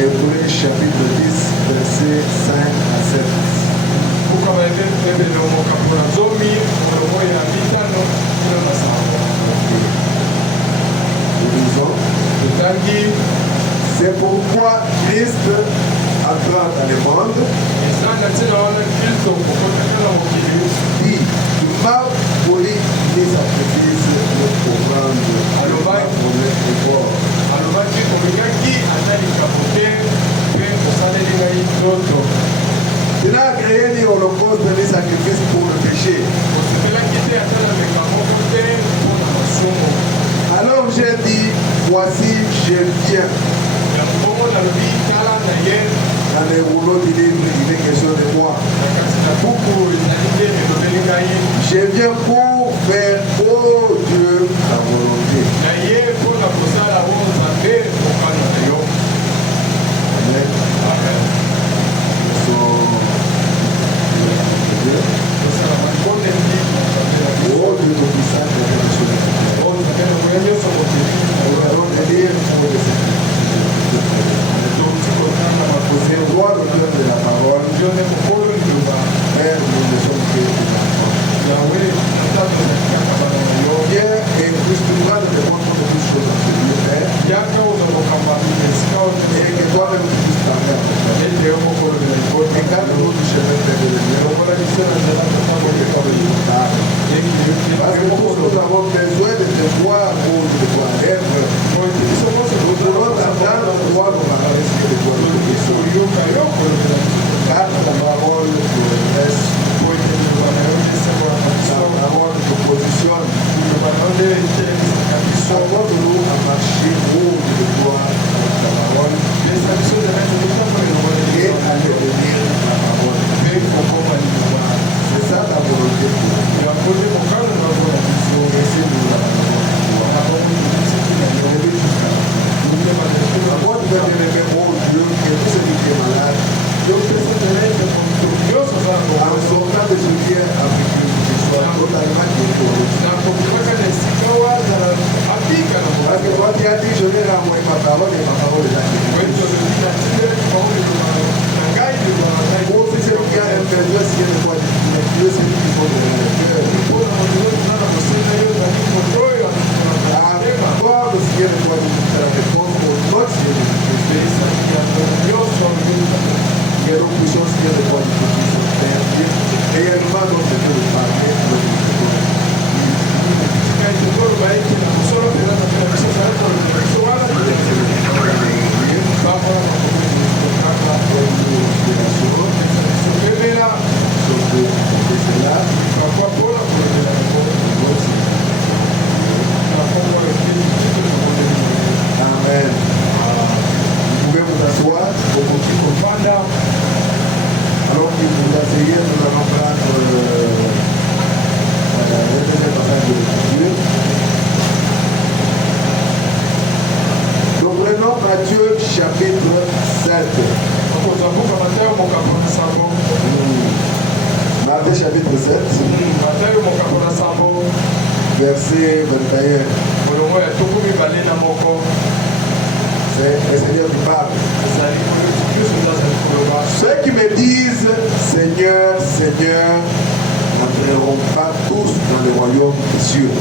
Hébreux chapitre 10, versets 5 à 7. C'est pourquoi Christ entra dans le monde. Dit, tu m'as volé les sacrifices, le programme il a créé l'holocauste des sacrifices pour le péché. Alors j'ai dit, voici, je viens. Dans les rouleaux du livre, il est question de moi. Je viens pour faire, oh Dieu, la volonté. Amen. Oh Dieu tout-puissant, c'est le roi l'auteur de la parole. Père, nous ne sommes que des enfants. Pierre et Christ nous va nous répondre de toutes choses en ce lieu, Père. Et que toi-même tu puisses parler à notre Père. Et garde-nous du chemin de l'Éternel. Parce que tous nous avons besoin de te voir pour te voir être. Nous voulons t'entendre voir nous paraître de toi. Garde ta parole pour le reste. La parole te positionne. Aide-nous à marcher haut de toi avec ta parole. Et à devenir la parole. C'est ça ta volonté pour nous. Laissez-nous la parole. La bonne bien-aimée, oh Dieu, que tout celui qui est malade, en sortant de ce lien avec Dieu, que ce soit totalement guéri. Parce que toi tu as dit, je vais renvoyer ma parole et ma parole est là. Oh, si c'est le cas, Dieu, si il y a de quoi dire, Dieu, c'est lui qui faut donner le cœur. Toi, le Seigneur de toi, tu la réponse pour notre Seigneur de Christ. Que nous puissions, Seigneur de toi, nous puissions faire réellement notre Dieu de parler, Amen. Vous pouvez vous asseoir pour comprendre. Alors que vous asseyez, nous allons prendre le deuxième passage de l'Écriture. Nous prenons Matthieu chapitre 7. Matthieu chapitre 7. Verset 21. C'est le Seigneur qui parle. Ceux qui me disent Seigneur, Seigneur, n'entreront pas tous dans le royaume des cieux.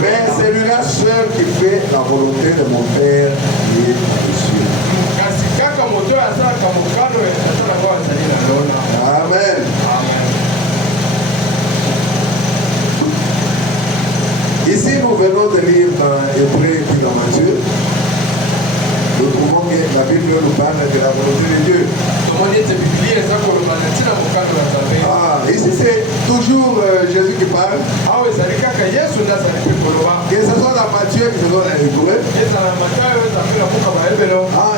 Mais celui-là seul qui fait la volonté de mon Père qui est dans les cieux. Amen. Ici, nous venons de lire dans Hébreux et puis dans Matthieu. Nous trouvons que la Bible nous parle de la volonté de Dieu. Ici, c'est toujours Jésus qui parle. Que ce soit dans Matthieu, que ce soit dans Hébreux.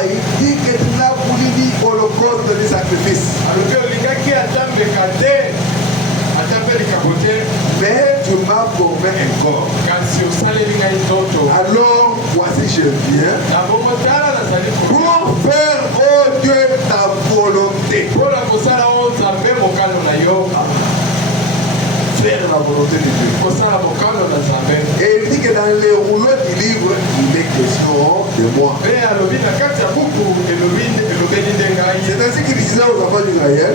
Il dit que tu l'as voulu dire holocauste de sacrifice. Mais tu m'as formé un corps. Alors, voici je viens pour faire, oh Dieu, ta volonté. Faire la volonté de Dieu. Et il dit que dans les rouleaux du livre, il est question de moi. C'est ainsi qu'il disait aux enfants d'Israël,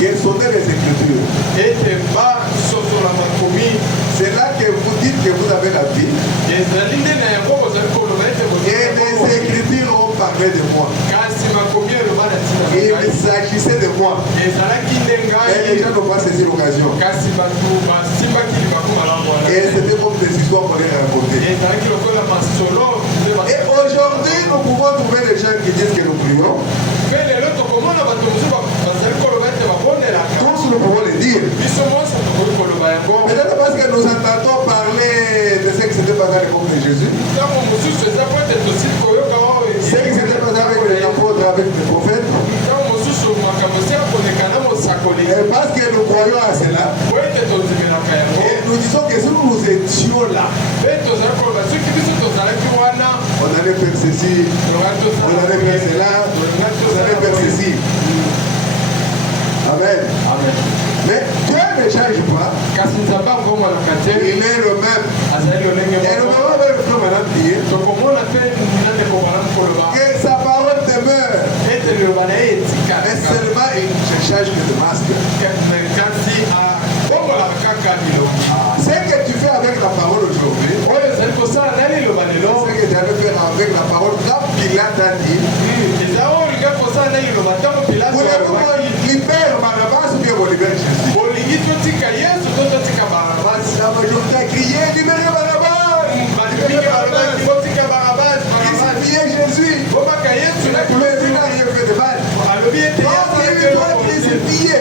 quelles sont les Écritures. C'est là que vous dites que vous avez la vie. Et les Écritures ont parlé de moi. Et il s'agissait de moi. Et les gens n'ont pas saisi l'occasion. Et c'était comme des histoires qu'on les racontait. Et aujourd'hui, nous pouvons trouver des gens qui disent que nous prions. Tous nous pouvons le dire. Peut-être parce que nous entendons parler de ce qui s'était passé à l'époque de Jésus. Ce qui s'était passé avec les apôtres, avec les prophètes. Et parce que nous croyons à cela. Et nous disons que si nous étions là, on allait faire ceci, on allait faire cela, on allait faire ceci. Amen. Amen. Mais Dieu ne change pas. Il est le même. Et le même avec le madame dit que sa parole demeure. Et seulement il ne change que de masque. Ce que tu fais avec la parole aujourd'hui, ce que tu allais faire avec la parole quand Pilate a dit, libère Barabbas ou bien libère Jésus. La majorité a crié, libérez Barabbas. Il s'est plié Jésus. Mais il n'a rien fait de mal. Il s'est plié.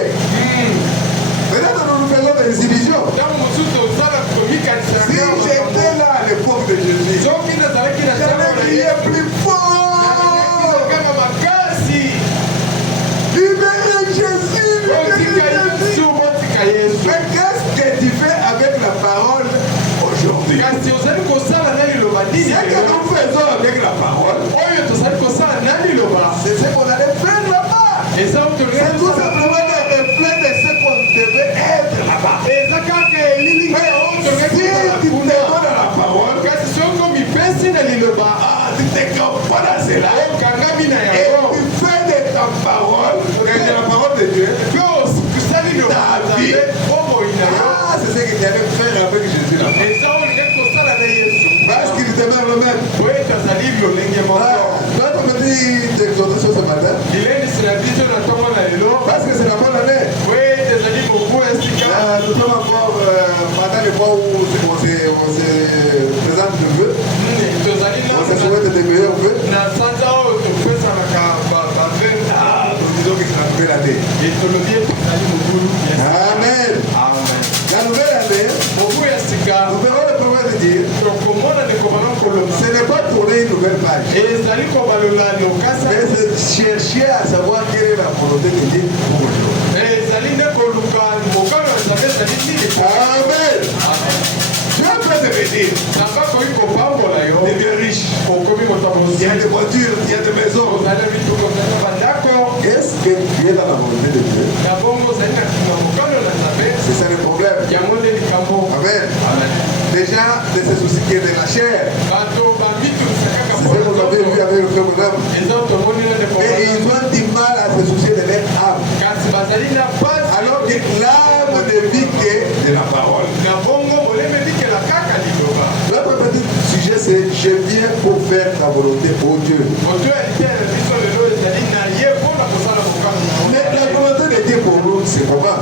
Maintenant, nous nous faisons des illusions. Si j'étais là à l'époque de Jésus, j'allais crier plus fort. Libérez Jésus, libérez Jésus. Mais qu'est-ce que tu fais avec la parole aujourd'hui? Ce que nous faisons avec la parole, c'est ce qu'on allait faire là-bas. C'est tout simplement le reflet de ce qu'on devait être là-bas. Mais si tu te donnes à la parole, tu te comprends à cela. Et tu fais de ta parole, de la parole de Dieu, ta vie. Ah, c'est ce que tu allais faire avec Jésus là-bas. Parce qu'il demeure le même. Notre petite exhortation ce matin. Parce que c'est la bonne année. Nous sommes encore pendant le mois où on se présente de vœux. On se souhaite des meilleurs vœux. Nous disons que c'est la nouvelle année. Amen. La nouvelle année, nous verrons le prophète dire, ce n'est pas tourner une nouvelle page. Mais c'est chercher à savoir quelle est la volonté de Dieu pour aujourd'hui. Amen. Dieu peut te bénir. Deviens riche. Il y a des voitures, il y a des maisons. Qu'est-ce que tu es dans la volonté de Dieu? C'est ça le problème. Amen. Déjà, de se soucier de la chair. C'est ce que vous avez vu avec le frère Bonhomme. Et ils ont du mal à se soucier de leur âme. Alors que l'âme ne vit que de la parole. L'autre petit sujet, c'est je viens pour faire ta volonté, oh Dieu. Mais la volonté de Dieu pour nous, c'est comment?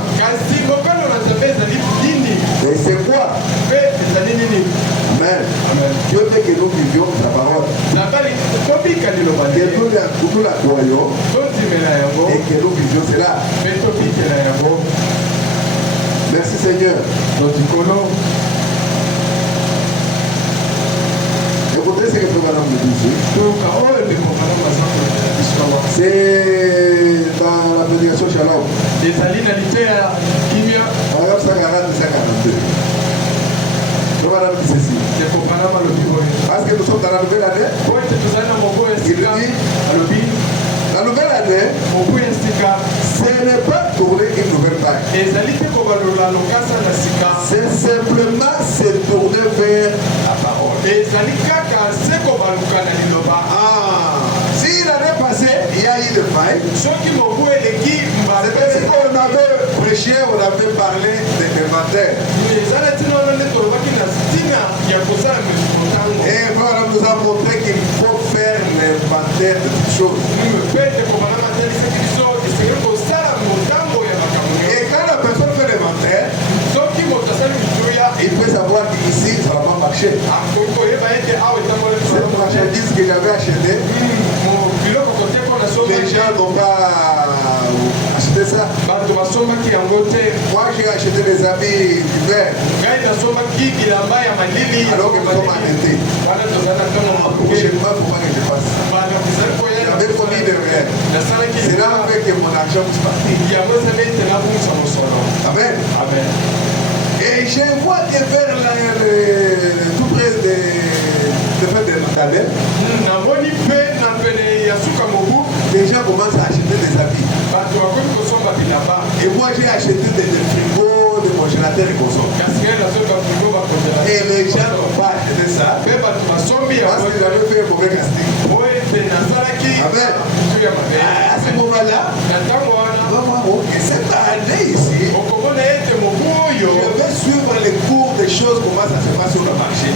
Mais c'est quoi? Amen. Dieu veut que nous vivions la parole. Que nous la croyons et que nous vivions cela. Merci Seigneur. Écoutez ce que le madame me dit. C'est dans la prédication Shalom. Paragraphe 140 et 142. Le madame dit ceci. Parce que nous sommes dans la nouvelle année. Il dit, la nouvelle année, ce n'est pas tourner une nouvelle page. C'est simplement avait prêché, on avait parlé de l'inventaire. Et voilà, nous a montré qu'il faut faire l'inventaire de toutes choses. Et quand la personne fait l'inventaire, il peut savoir qu'ici, ça ne va pas marcher. Cette marchandise que j'avais achetée, les gens n'ont pas acheté ça. Moi, j'ai acheté des habits d'hiver. Alors que nous sommes en été. Prochainement, il faut pas que je fasse. J'avais promis de rien. C'est là fait que mon argent est parti. Amen. Amen. Et je vois que vers tout près de Makadem, les gens commencent à acheter des habits. Et moi j'ai acheté des frigos, des congélateurs et consorts. Et les gens n'ont pas acheté ça parce qu'ils avaient fait un mauvais casting. Amen. À ce moment-là, cette année ici, je vais suivre les cours des choses, comment ça se passe sur le marché.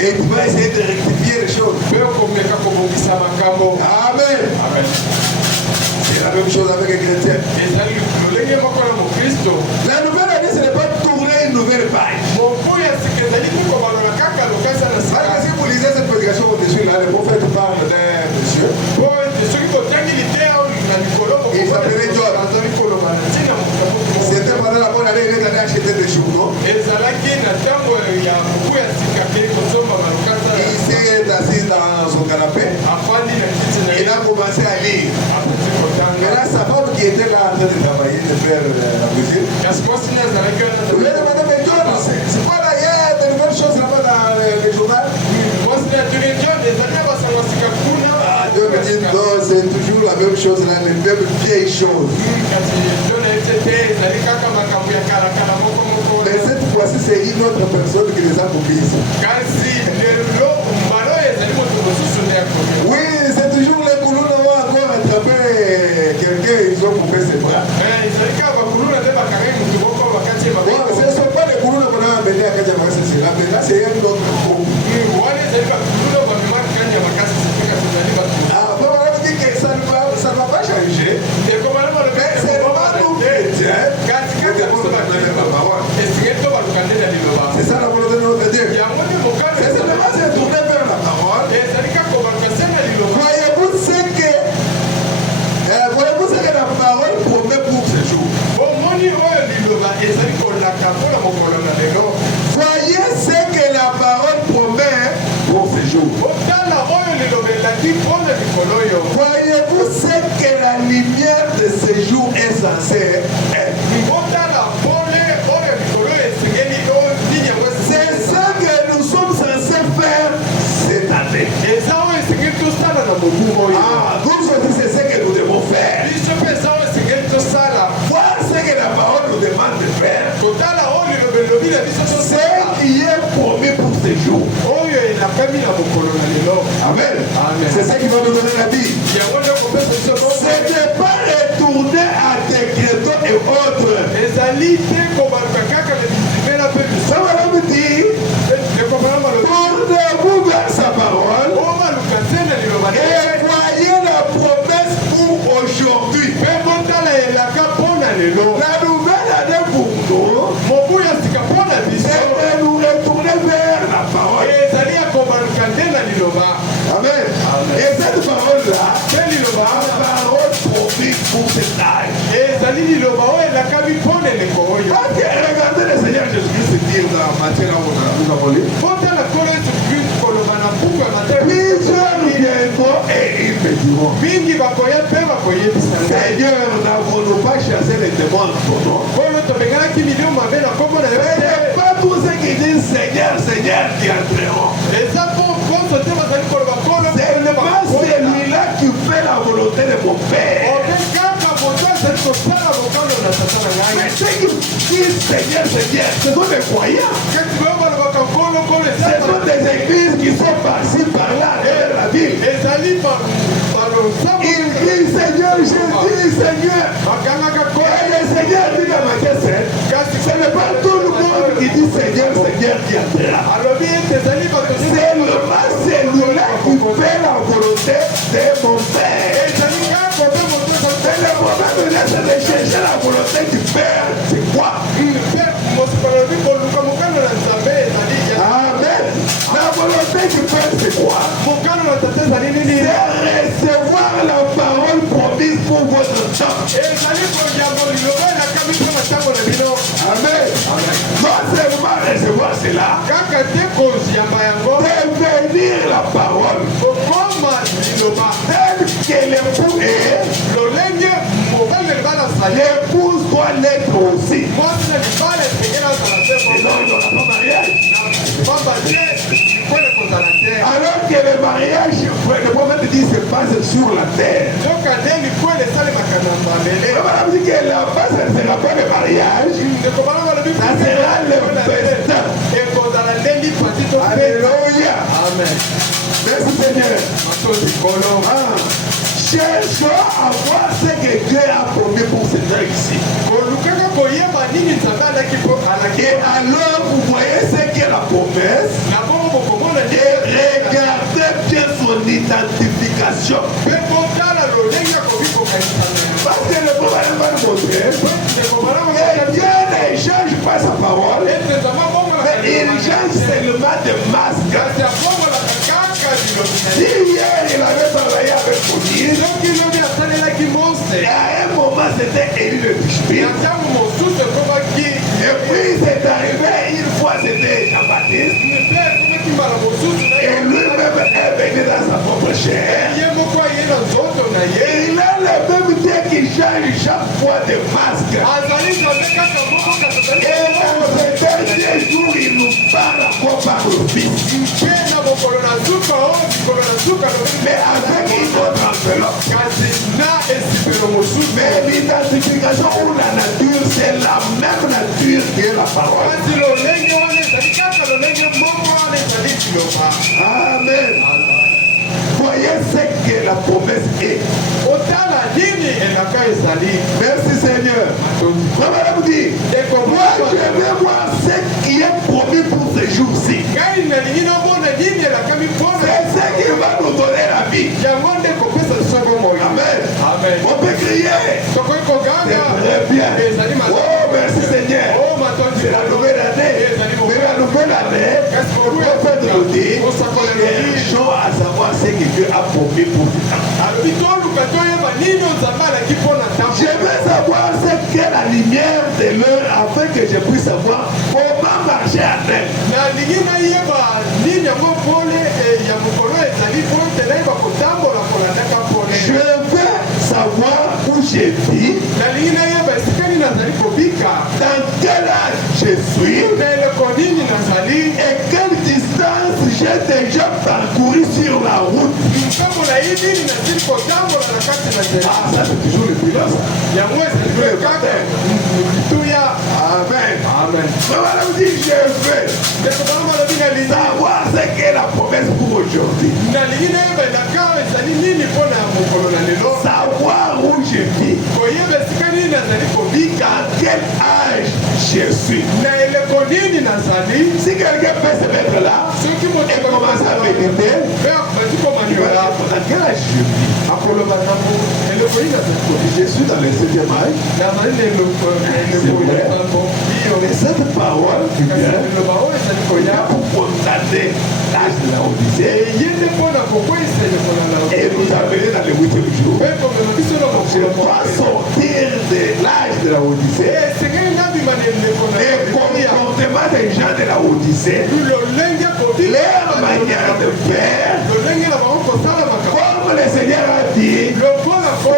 Et tu vas essayer de rectifier les choses. Amen. C'est la même chose avec les chrétiens. La nouvelle année, ce n'est pas tourner une nouvelle page. Si vous lisez cette prédication au-dessus, là, le prophète parle d'un monsieur. Il s'appelait John. C'était pendant la bonne année, il est allé acheter des journaux. Il s'est assis dans son canapé. Il a commencé à lire. Mais là, sa femme qui était là en train de travailler, de faire la cuisine, lui a demandé, mais John, c'est quoi là, il y a de nouvelles choses là-bas dans le journal? Dieu me dit, non, c'est toujours la même chose là, les mêmes vieilles choses. Mais cette fois-ci, c'est une autre personne qui les a copiées. Oui, c'est toujours les coulons qui ont encore attrapé quelqu'un, ils ont coupé ses bras. Bon, ce ne sont pas les coulons qu'on a amenés à Kadjama, c'est là, mais là, c'est un autre coup. Ça ne va pas changer. Mais c'est pas nous chrétiens qui devons donner la parole. C'est ça la volonté de notre Dieu. C'est seulement se tourner vers la parole. Voyez-vous ce que la parole promet pour ce jour. Voyez ce que la parole promet pour ce jour. Voyez-vous ce que la lumière de ce jour est censée être. C'est ça que nous sommes censés faire cette année. Nous aussi, c'est ce que nous devons faire. Voir ce que la parole nous demande de faire. Ce qui est promis pour ce jour. Amen. C'est ça qui va nous donner la vie. Ce n'est pas retourner à tes crétaux et autres. Ça va nous dire, tournez-vous vers sa parole et voyez la promesse pour aujourd'hui. La nouvelle année pour nous, c'est de nous retourner vers la parole. Amen. Et cette parole-là, la parole promise pour cet âge. Regardez le Seigneur Jésus-Christ dire dans Matthieu, là où nous avons lu. Plusieurs viendront et ils me diront, Seigneur, n'avons-nous pas chassé les démons en ton nom? Pas tous ceux qui disent Seigneur, Seigneur qui entreront. Seulement celui-là qui fait la volonté de mon Père. Mais ceux qui disent Seigneur, Seigneur, ce sont des croyants. Ce sont des églises qui sont par-ci, par-là, derrière la ville. Ils disent Seigneur Jésus. Seigneur. Et le Seigneur dit dans Matthieu 7, ce n'est pas tout le monde qui dit Seigneur, Seigneur qui entrera. C'est celui-là qui fait la volonté de mon Père. C'est le moment de chercher la volonté du Père. C'est quoi? Amen. La volonté du Père, c'est quoi? C'est recevoir la parole promise pour votre temps. Amen. Non seulement recevoir cela, devenir la parole telle que l'époux est, l'épouse doit l'être aussi. Sinon, il n'y aura pas mariage. Alors que le mariage, le prophète dit, se passe sur la terre. On dit que là-bas, ça ne sera pas le mariage, ça sera le festin. Alléluia. Amen. Merci Seigneur. Cherchons à voir ce que Dieu a promis pour ce temps ici. Et alors vous voyez ce qu'est la promesse. Et regardez bien son identification. Parce que le prophète va nous montrer que Dieu ne change pas sa parole, mais il change seulement de masque. Si hier il avait travaillé avec Moïse, et à un moment c'était Élie le Tishbi, et puis c'est arrivé une fois c'était Jean-Baptiste, et lui-même est venu dans sa propre chair. Il a le même Dieu qui change chaque fois de masque. Et dans ces derniers jours il nous parle encore par le Fils. Mais avec une autre enveloppe. Mais l'identification ou la nature, c'est la même nature que la parole. Amen. Voyez ce que la promesse est. Merci Seigneur. Comment vous dit? Moi je vais voir ce qui est promis pour ce jour-ci. C'est ce qui va nous donner la vie. Amen. On peut crier. C'est très bien. Oh merci Seigneur. C'est la nouvelle année. Mais la nouvelle année, le prophète nous dit, cherchons à savoir ce que Dieu a promis pour ce temps. Je veux savoir ce qu'est la lumière de l'heure afin que je puisse savoir comment marcher à elle. Je veux savoir où je vis, dans quel âge je suis, et quelle distance j'ai déjà parcouru sur la route. Ah, ça c'est toujours le pilote. Amen. Amen. Voilà, on dit je veux savoir ce qu'est la promesse pour aujourd'hui. Savoir où je vis. Dans quel âge je suis. Si quelqu'un peut se mettre là et commencer à méditer, il va dire dans quel âge je vis. Je suis dans le 7e âge. Mais cette parole qui vient pour condamner l'âge de la Odyssée et nous amener dans le 8e jour. Je dois sortir de l'âge de la Odyssée et comportement des gens de la Odyssée, leur manière de faire, comme le Seigneur a dit, pour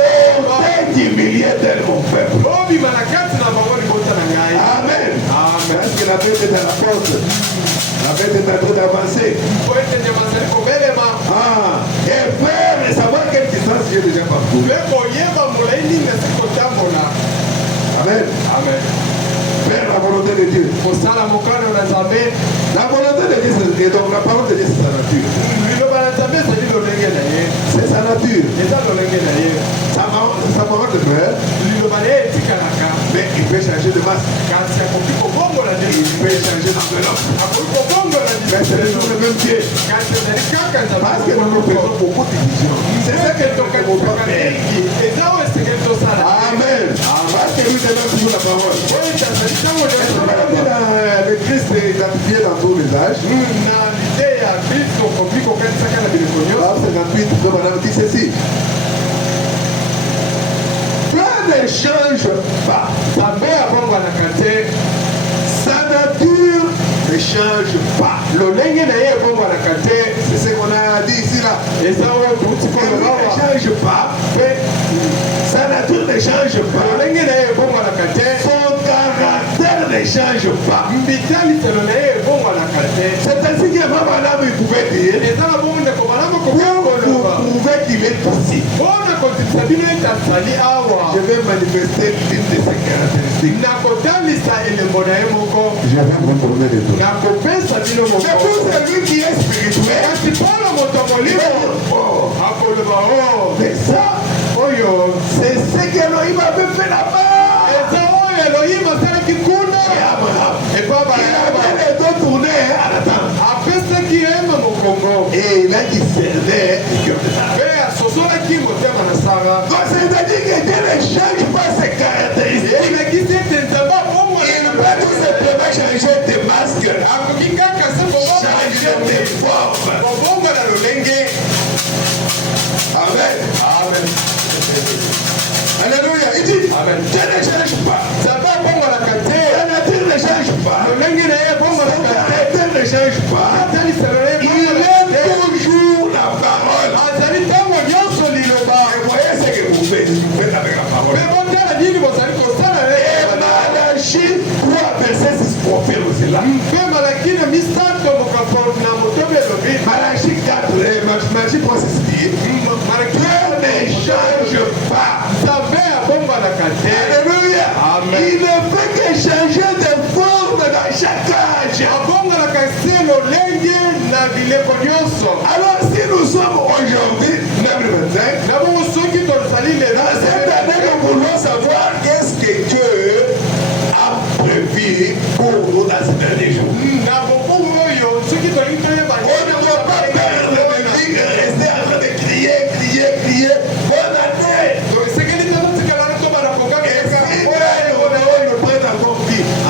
t'humilier de mon peuple. Amen. Est-ce que la bête est à la porte? La bête est en train d'avancer. Ah, et faire et savoir quelle distance j'ai déjà parcouru. Amen. Amen. Faire la volonté volonté de Dieu. La volonté de Dieu, c'est donc la parole de Dieu, c'est sa nature. C'est sa nature. Ça me rend de peur. Mais il peut changer de masse. Il peut changer d'enveloppe. Mais c'est toujours le même Dieu. Parce que nous faisons beaucoup de divisions. C'est ça que nous ne pouvons pas faire. Amen. Parce que nous donnons toujours la parole. Le Christ est identifié dans tous les âges. Madame dit ceci. Dieu ne change pas. Sa nature ne change pas. C'est ce qu'on a dit ici là. Il ne change pas. Sa nature ne change pas. Son caractère ne change pas. C'est ainsi que Madame il pouvait dire. Pour prouver qu'il est possible. Je vais manifester une de ses caractéristiques. Je vais vous donner des trucs. C'est pour celui qui est spirituel. Mais ça, c'est ce qu'Elohim avait fait là-bas. Et Abraham. Il avait les dos tournés à la tente. Et il a discerné le cœur de Sarah. Donc c'est-à-dire que Dieu ne change pas ses caractéristiques. Il va tout simplement changer de masque. Changer de forme. Amen. Amen. Alléluia. Il dit, Dieu ne change pas. La nature ne change pas. Son caractère ne change pas. Il est toujours la parole. Et voyez ce que vous faites avec la parole. Et Malachie 3, verset 6 confirme cela. Malachie 4, Malachie 3, 6 dit, Dieu ne change pas. Alléluia. Il ne fait que changer de forme dans chaque âge. Alors si nous sommes aujourd'hui 2025, dans cette année nous voulons savoir qu'est-ce que Dieu a prévu pour nous dans ces derniers jours. On ne va pas perdre de vie et rester en train de crier. Bonne année.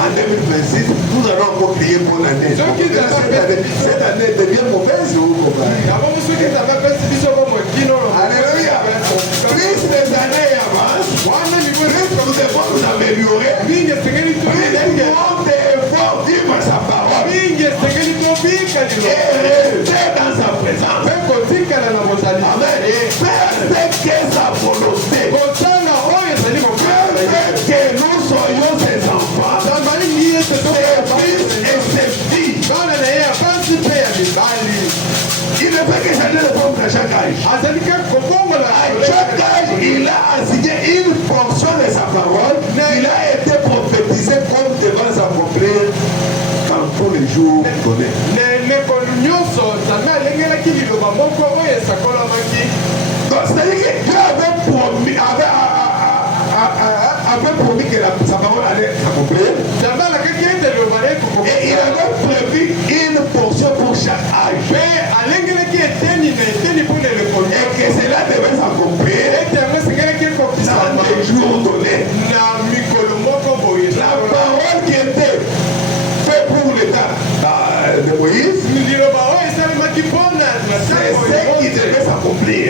En 2026, nous allons encore crier bonne année. Cette année devient mauvaise ou mauvaise? Alléluia. Plus les années avancent, plus nous devons nous améliorer. Plus nous devons vivre sa parole. Et rester dans sa présence. Amen. Faire ce qu'est sa volonté. Que nous soyons ses enfants, ses fils et ses filles. Il ne fait que changer de forme à chaque âge. À chaque âge, il a assigné une portion de sa parole. Il a été prophétisé comme devant s'accomplir dans tous les jours donnés. Donc, c'est-à-dire que Dieu avait promis que sa parole allait s'accomplir. Et il avait prévu une portion pour chaque âge. Et que cela devait s'accomplir dans les jours donnés. La parole qui était faite pour l'état de Moïse, c'est ce qui devait s'accomplir.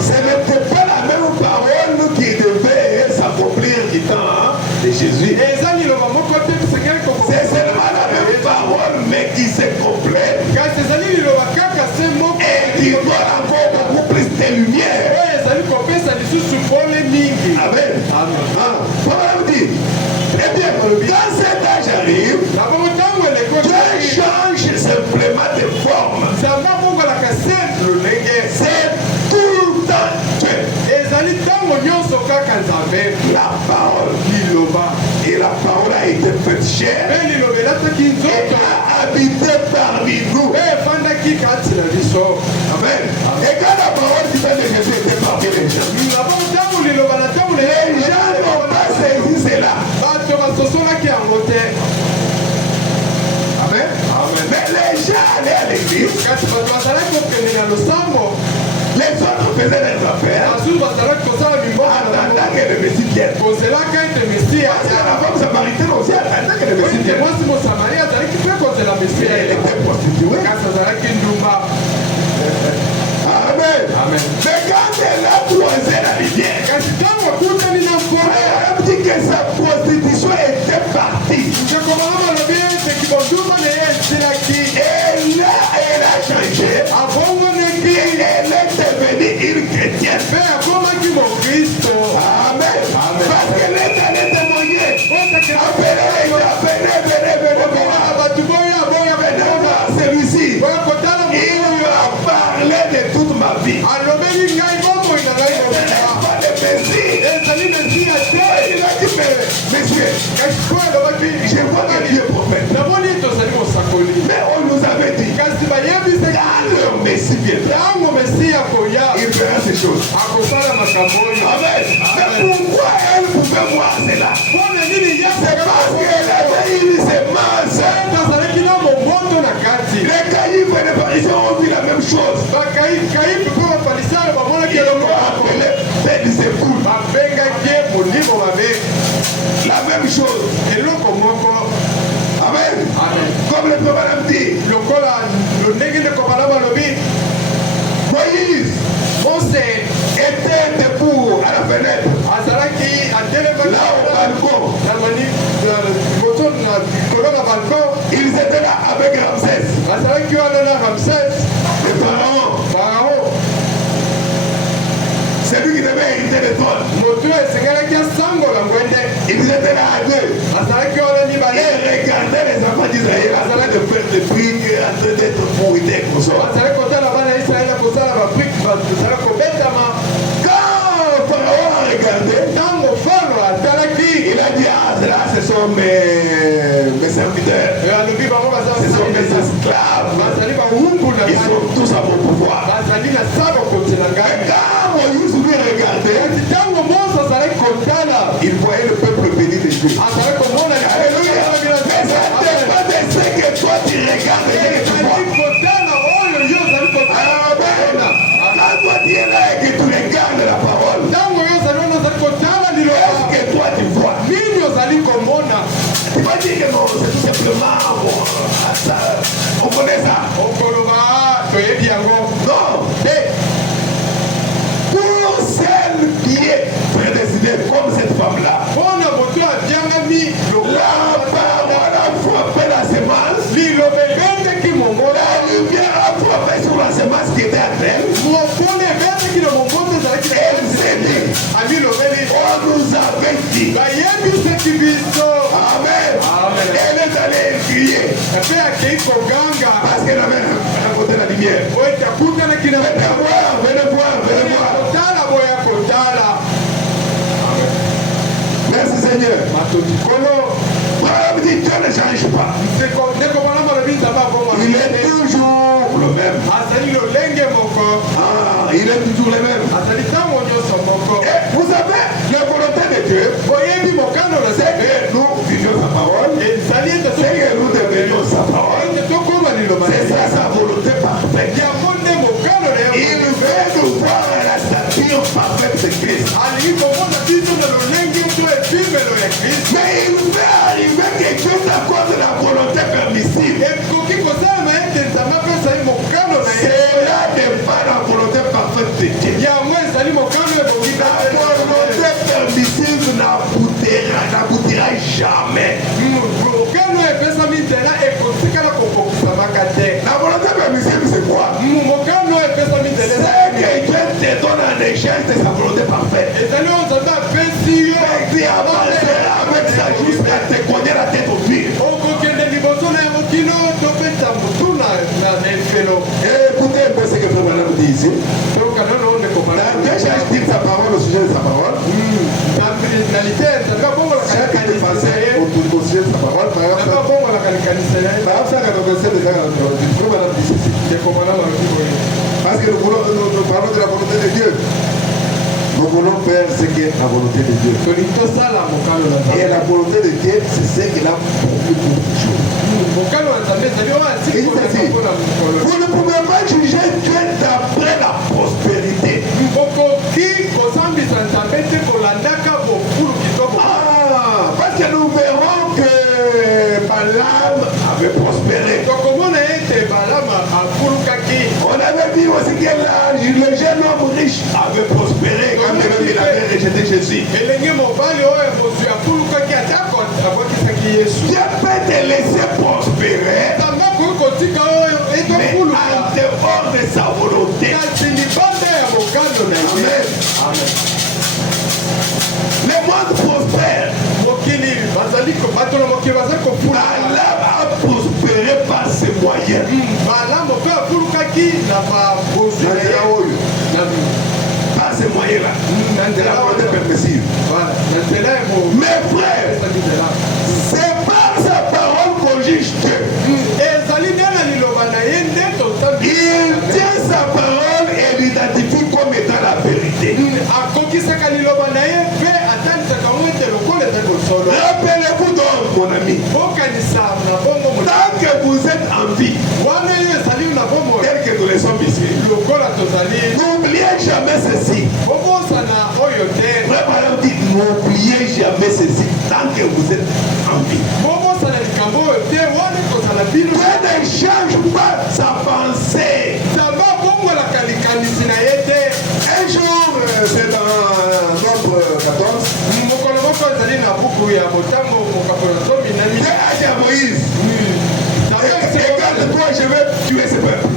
Ce n'était pas la même parole qui devait s'accomplir du temps de Jésus. C'est seulement la même parole, mais qui se complète et qui doit avoir beaucoup plus de lumière. Amen. Amen. Dit, eh bien, quand cet âge arrive, Dieu change simplement de forme. C'est tout le temps Dieu. La parole. Et la parole a allaient à l'église. Les autres faisaient des affaires. Attendant que le Messie vienne. Parce que la femme samaritaine aussi attendait que le Messie vienne. Elle était prostituée. Amen. Amen. Mais quand elle a croisé la rivière, elle a dit que sa prostitution était partie. Elle a changé. Elle est devenue une chrétienne. Amen. Parce qu'elle est allée témoigner. Venez celui-ci. Il lui a parlé de toute ma vie. Il a dit, monsieur, je vois que Dieu est prophète. Mais on nous avait dit, quand le Messie viendra, il fera ces choses. Amen. Mais pourquoi elle pouvait voir cela? C'est parce qu'elle avait une semence. Les caïfs et les pharisiens ont vu la même chose. Ils l'ont appelé Belzéboul. La même chose. Amen. Comme le prophète dit. Moïse était debout à la fenêtre. Là au balcon. Ils étaient là avec Ramsès. Le pharaon. C'est lui qui devait hériter le trône. Ils étaient là à deux. Et regardaient les enfants d'Israël en train de faire des briques, en train d'être pourrités comme ça. Quand Pharaon a regardé, il a dit, ah, là, ce sont mes serviteurs. Ce sont mes esclaves. Ils sont tous à mon pouvoir. Et quand Moïse lui regardait, il voyait le peuple béni de Dieu. Alléluia. Mais ça ne dépend pas de ce que toi tu regardes et que tu vois. Quand toi tu es là et que tu regardes la parole, est-ce que toi tu vois? Tu vas dire que non, c'est tout simplement ça. On connaît ça. Non. Pour celle qui est prédestinée comme cette femme-là, la parole a frappé la semence. La lumière a frappé sur la semence qui était à terre. Elle s'est dit, on nous avait dit. Amen. Elle est allée crier. Parce qu'elle avait raconté la lumière. Venez voir. Merci Seigneur. Dieu ne change pas. Il est toujours le même. Il est toujours le même. Et vous savez, la volonté de Dieu, c'est que nous vivions sa parole, c'est que nous devenions sa parole. C'est ça sa volonté parfaite. Il veut nous voir à la stature parfaite de Christ. Mais il veut arriver que Dieu t'accorde la volonté permissive. Cela n'est pas la volonté parfaite de Dieu. La volonté permissive n'aboutira jamais. La volonté permissive, c'est quoi? C'est que Dieu te donne en échange de sa volonté parfaite. Et tu avanceras avec sa juste à te cogner la tête au pied. Écoutez un peu ce que Frère Branham dit ici. Dieu cherche sa parole au sujet de sa parole. Chaque défenseur au sujet de sa parole. Par exemple, ça quand on essaie de faire Frère Branham dit ceci. Parce que nous parlons de la volonté de Dieu. Nous voulons faire ce qui est la volonté de Dieu. Et la volonté de Dieu, c'est ce qu'il a promis pour toujours. Vous ne pouvez pas juger Dieu d'après la prospérité. Parce que nous verrons que Balaam avait prospéré. On avait dit aussi que le jeune homme riche avait prospéré quand même il avait rejeté Jésus. Dieu peut te laisser prospérer, mais en dehors de sa volonté. Amen. Le monde prospère. Balaam a prospéré par ses moyens. Par ces moyens-là, de la volonté permissive. Mes frères, c'est par sa parole qu'on juge Dieu. Il tient sa parole et l'identifie comme étant la vérité. Rappelez-vous donc, mon ami, tant que vous êtes en vie, tel que nous les sommes ici, n'oubliez jamais ceci. Préparez-vous, dites, n'oubliez jamais ceci tant que vous êtes en vie. Dieu ne change pas sa pensée. Un jour, c'est dans Nombre 14, Dieu a dit à Moïse, regarde-toi, je vais tuer ce peuple.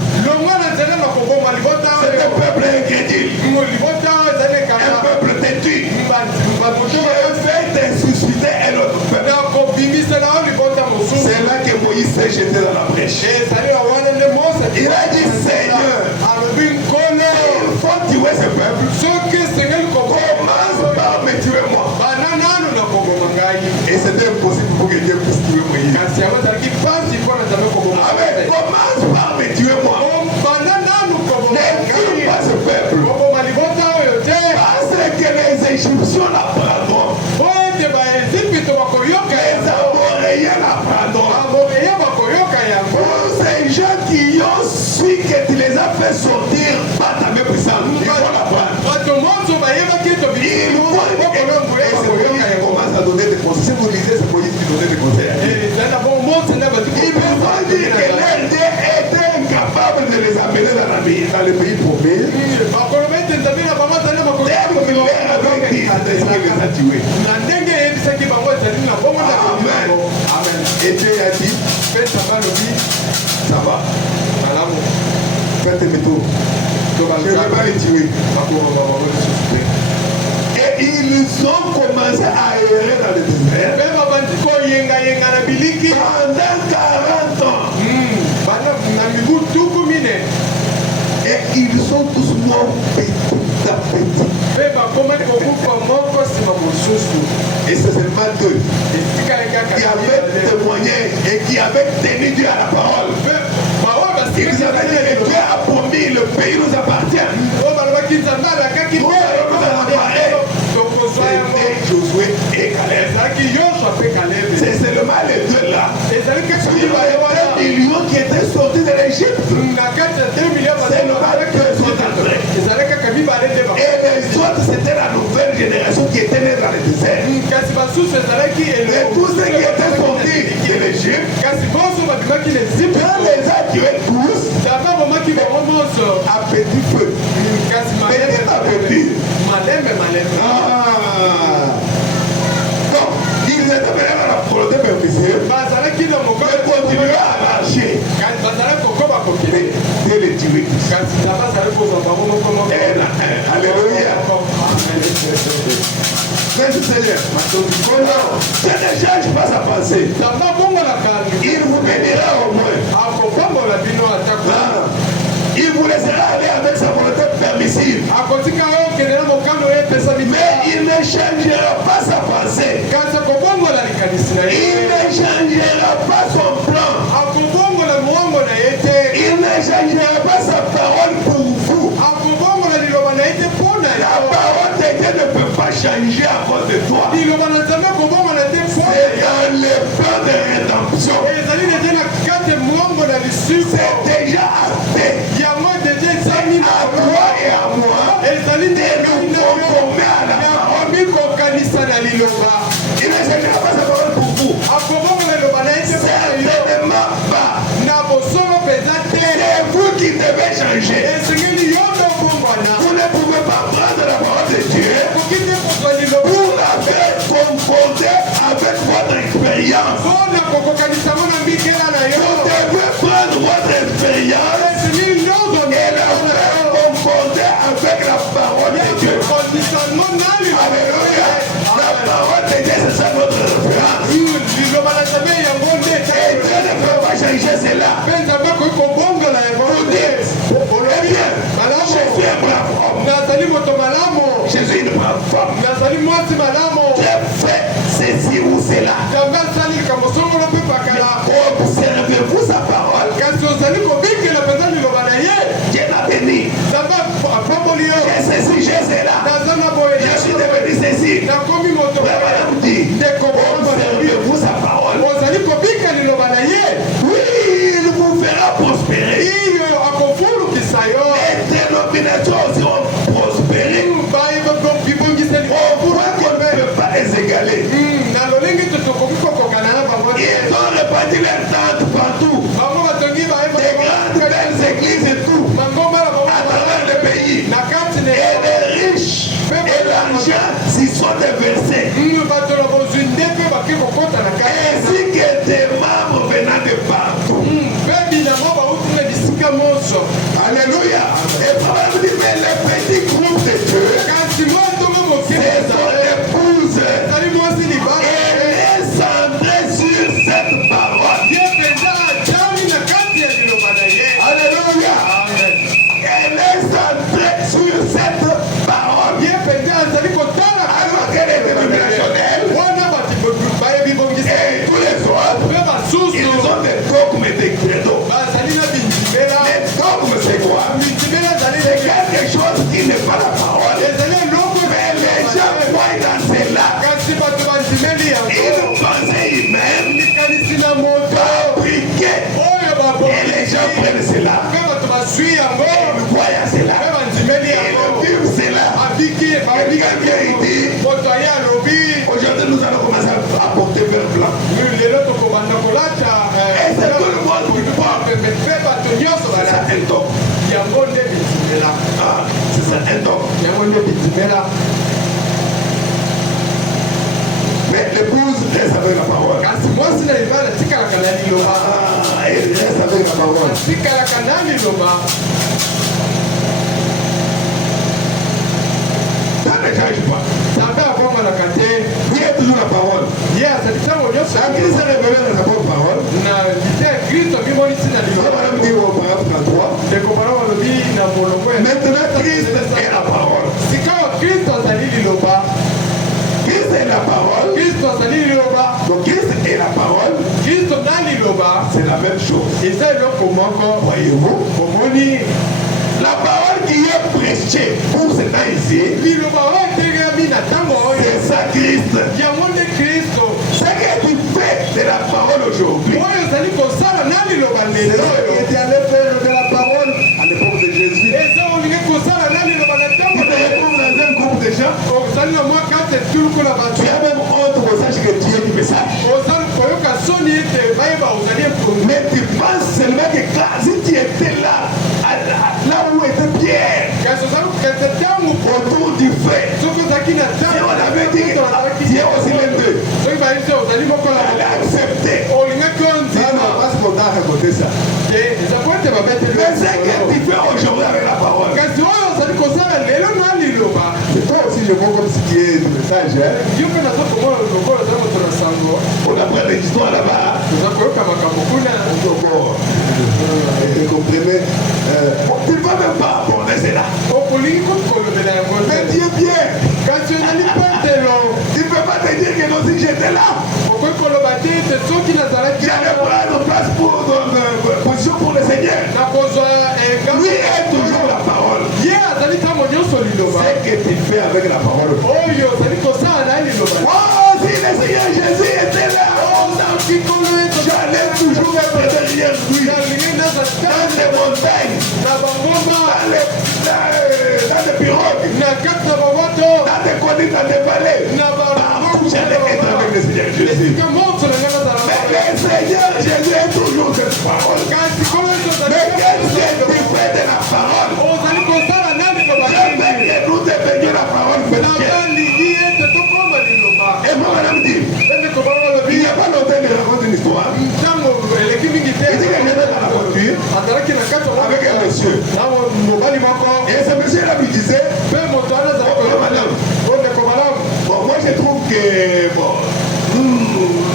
C'est un peuple incrédule, un peuple têtu. Je vais te susciter un autre peuple. C'est là que Moïse s'est jeté dans la brèche. Il a dit, Seigneur, il faut tuer ce peuple. Commence par me tuer moi. Et c'était impossible pour que Dieu puisse tuer Moïse. Amen. Commence par me tuer moi. Ne tue pas ce peuple. Parce que les Égyptiens l'apprendront. Les Amoréens l'apprendront. Pour ces gens qui ont su que tu les as fait sortir par ta main puissante, il faut l'apprendre. Il commence à donner des conseils. Si vous lisez, c'est Moïse qui donnait des conseils. Il veut pas dire que l'RD était incapable de les amener dans le pays promis. Amen. Et Dieu a dit, ça va. Faites mes tours. Je ne vais pas les tuer. Et ils ont commencé à errer dans le désert pendant 40 ans. Et ils sont tous morts petit à petit. Et c'est seulement deux qui avaient témoigné et qui avaient tenu Dieu à la parole. Ils avaient dit que Dieu a promis, le pays nous appartient. C'était Josué et Caleb. C'est seulement les deux là. Il y avait 1 million qui étaient sortis de l'Égypte. C'est le mal que sont entrés. Et les autres, c'était la nouvelle génération qui était née dans le désert. Et tous ceux qui étaient sortis de l'Égypte, quand les a tués tous, à petit feu. Petit à petit. Donc, ils étaient vraiment à la volonté permissive. Ils continuaient à marcher. Dès les tuer tous. Alléluia. Merci Seigneur. Dieu ne change pas sa pensée. Il vous bénira au moins. Il vous laissera aller avec sa volonté permissive. Mais il ne changera pas sa pensée. Il ne changera pas son plan. Il ne changera pas sa parole pour vous. La parole de Dieu ne peut pas changer à cause de toi. C'est dans le plan de rédemption. rédemption. C'est déjà acté. À toi et à moi de nous conformer à la parole. Il ne s'agit pas de parole pour vous. Certainement pas. C'est vous qui devez changer. Vous ne pouvez pas prendre la parole de Dieu pour la faire confronter avec votre expérience. Vous devez prendre votre expérience et la faire confronter avec la parole de Dieu. Alléluia. La parole de Dieu, c'est ça votre référence. Et Dieu ne peut pas changer cela. Vous dites, eh bien, je suis un brave homme. Je suis une brave femme. J'ai fait ceci ou cela. Observez-vous sa parole. Dieu l'a béni. J'ai ceci, j'ai cela. Je suis devenu ceci. Vraiment nous dit, observez-vous sa parole. Oui, il vous fera prospérer. Les dénominations aussi ont prospéré. On voit qu'on ne peut pas les égaler. Ils ont réparti leurs tentes partout. Des grandes belles églises et tout. À travers le pays. Et les riches et l'argent s'y sont déversés. Ainsi que des membres venant de partout. Alléluia. Et Paul dit, mais le petit groupe de Dieu, c'est son épouse. Elle est centrée sur cette parole. Alléluia. Elle est centrée sur cette parole. Alors qu'elle est dénominationnelle. Et tous les autres, ils ont des dogmes et des credos. Les dogmes, c'est quoi? C'est quelque chose qui n'est pas la parole. Mais les gens voient dans cela une pensée humaine fabriquée. Et les gens prennent cela. Et ils voient cela. Et ils vivent cela. Quelqu'un vient et dit, aujourd'hui nous allons commencer à porter vers blanc. Et c'est tout le monde qui porte. C'est ça un dogme. Ah, c'est ça un dogme. Mais l'épouse reste avec la parole. Ah, elle reste avec la parole. Ça ne change pas. Il y a toujours la parole. Ça Christ s'est révélé dans sa propre parole. Ça va nous dire au paragraphe 33. Maintenant, Christ est la parole. Christ est la parole. Donc Christ est la parole. C'est la même chose. Voyez-vous? La parole qui est prêchée pour ce temps ici, c'est ça Christ. Ce que tu fais de la parole aujourd'hui, c'est ce qui était à l'effet de la parole à l'époque de Jésus. Tu te retrouves dans un groupe de gens, tu as même honte pour ça que Dieu dit mais ça. Mais tu penses seulement que si tu étais là où était Pierre, autour du feu, si on avait dit que Dieu aussi les deux, elle a accepté. Parce qu'on t'a raconté ça. Mais ce que tu fais aujourd'hui avec la parole, c'est toi aussi je vois comme si tu es du message. On apprend des histoires là-bas. Tu ne vas même pas aborder cela. Mais tu es bien. Tu ne peux pas te dire que non, si j'étais là, j'allais prendre place pour position pour le Seigneur. Lui est toujours la parole. Ce que tu fais avec la parole. Oh, si le Seigneur Jésus était là, je dans les montagnes, dans les pirogues, dans des collines, dans des vallées. Partout j'allais être avec le Seigneur Jésus. Mais le Seigneur Jésus est toujours cette parole. Mais qu'est-ce qui est fait de la parole? Je veux que nous devenions la parole chrétienne. Et moi, madame dit, il n'y a pas longtemps que je raconte une histoire. Il dit que j'étais dans la voiture avec un monsieur. Et ce monsieur là lui disait, madame, bon, moi je trouve que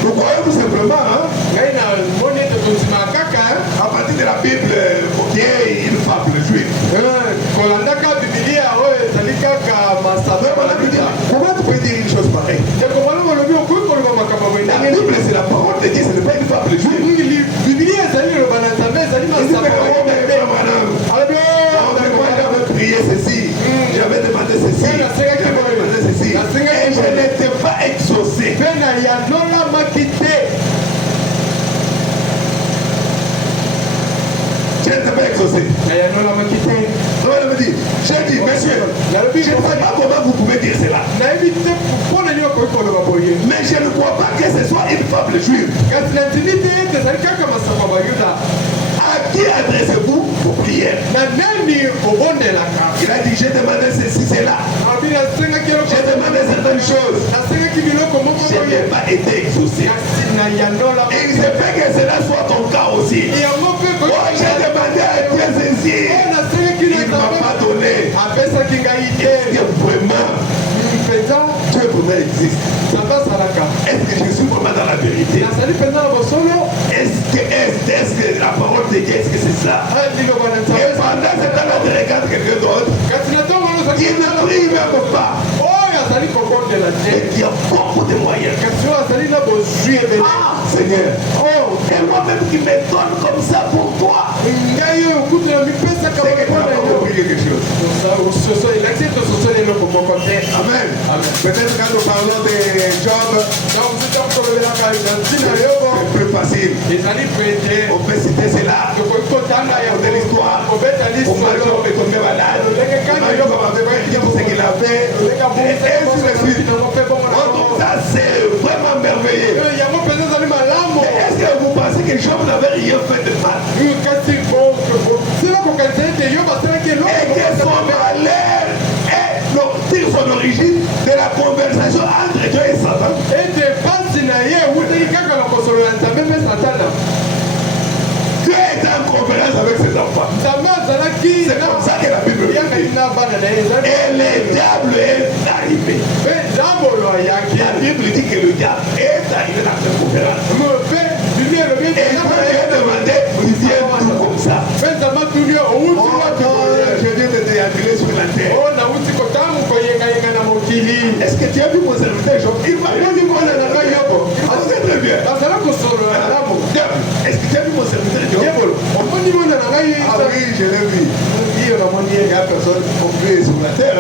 nous croyons tout simplement à partir de la Bible qui est une fable juive. Comment tu peux dire une chose pareille? La Bible c'est la parole de Dieu, ce n'est pas une fable juive. J'avais prié ceci, j'avais demandé ceci, et je n'étais pas exaucé. Je n'étais pas exaucé. Donc elle me dit, j'ai dit, monsieur, je ne sais pas comment vous pouvez dire cela. Mais je ne crois pas que ce soit une fable juive. À qui adressez-vous vos prières? Il a dit, j'ai demandé ceci, cela. J'ai demandé certaines choses. Je n'ai pas été exaucé. Et il se fait que cela soit ton cas aussi. Moi, j'ai demandé à Dieu ceci. Il ne m'a pas donné. Est-ce que vraiment Dieu vraiment existe? Est-ce que je suis vraiment dans la vérité? Est-ce que la parole de Dieu, est-ce que c'est ça? Et pendant ce temps-là, tu regardes quelqu'un d'autre, il ne prie même pas. Et il y a beaucoup de moyens. Ah, Seigneur. Et moi-même qui me donne comme ça pour toi. C'est que tu n'as pas compris quelque chose. Amen. Peut-être quand nous parlons de Job, c'est plus facile. On peut citer cela. On de l'histoire. Pourquoi Job est tombé malade. Ce qu'il a fait. Et ainsi de suite. Donc ça c'est vraiment merveilleux. Mais est-ce que vous pensez que Job n'avait rien fait de mal? Et que son malheur tire son origine de la conversation entre Dieu et Satan. Dieu est en conférence avec ses enfants. C'est comme ça que la Bible dit. Et le diable est arrivé. La Bible dit que le diable est arrivé dans cette conférence. Et quand Dieu demandait, il dit tout comme ça. Je viens de déambuler sur la terre. Est-ce que tu as vu mon serviteur Job? Il m'a dit qu'on a la Job. C'est très bien. Est-ce que tu as vu mon serviteur Job? Ah oui, je l'ai vu. Il y a personne qui conclut sur la terre.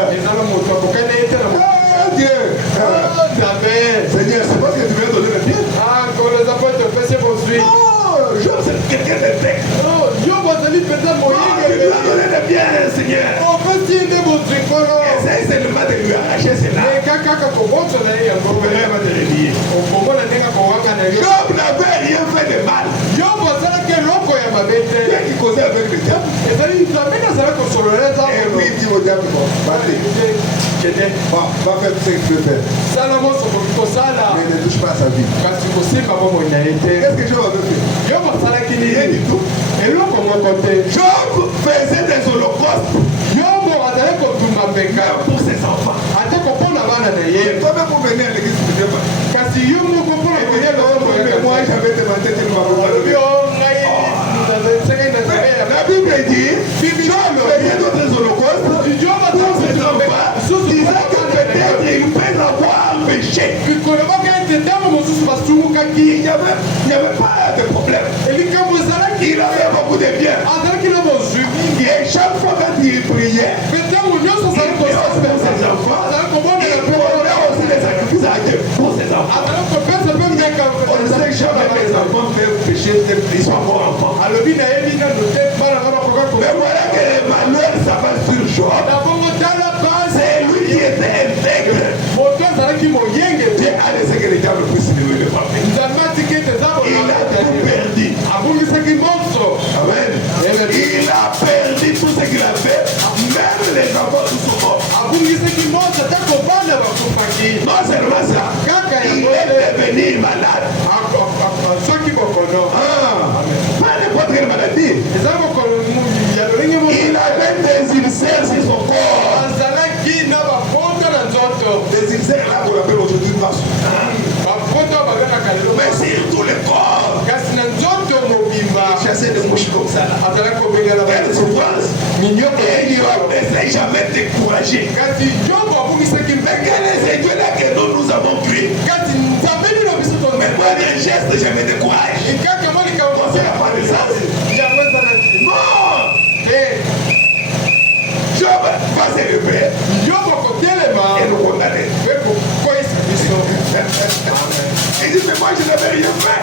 Ah Dieu. Seigneur, c'est parce que tu viens donner le bien. Non, Job c'est quelqu'un de vrai. Dieu va donner le bien, Seigneur. Essaye seulement de lui arracher cela. Vous verrez, va te relier. Job n'avait rien fait de mal. Dieu qui causait avec le diable. Et lui dit au diable, bon, va-t'en. Bon, va faire tout ce que tu veux faire. Mais ne touche pas à sa vie. Qu'est-ce que Job avait fait? Rien du tout. Job faisait des holocaustes pour ses enfants. Et toi-même pour venir à l'église, tu ne viens pas. Moi, j'avais demandé que nous m'avons pas levé. La Bible dit, Job faisait d'autres holocaustes pour ses enfants, disant que peut-être il peut avoir péché. Il n'y avait pas de problème. Il avait beaucoup de biens. Et chaque fois quand il priait, il priait pour ses enfants. Il prenait aussi les sacrifices à Dieu pour ses enfants. On sait que jamais les enfants peuvent pécher, ils sont morts enfants. Mais voilà que le malheur s'abat sur Job. C'est lui qui était intègre. Dieu a laissé que le diable puisse lui le frapper. Il a tout perdu. Amen. Il a perdu tout ce qu'il a fait. Même les enfants tous sont morts. Non seulement ça, il est devenu malade. Pas n'importe quelle maladie. Il avait des ulcères sur son corps. Des ulcères là qu'on appelle aujourd'hui masse. Mais sur tout le corps. Il chassait des mouches comme ça. Quelle souffrance. Et il ne s'est jamais découragé. Mais quel est ce Dieu-là que nous avons cru? Mais moi, un geste, je me décourage. On ne pas de ça. Non. Job va se lever et nous condamner. Il dit, mais moi je n'avais rien fait.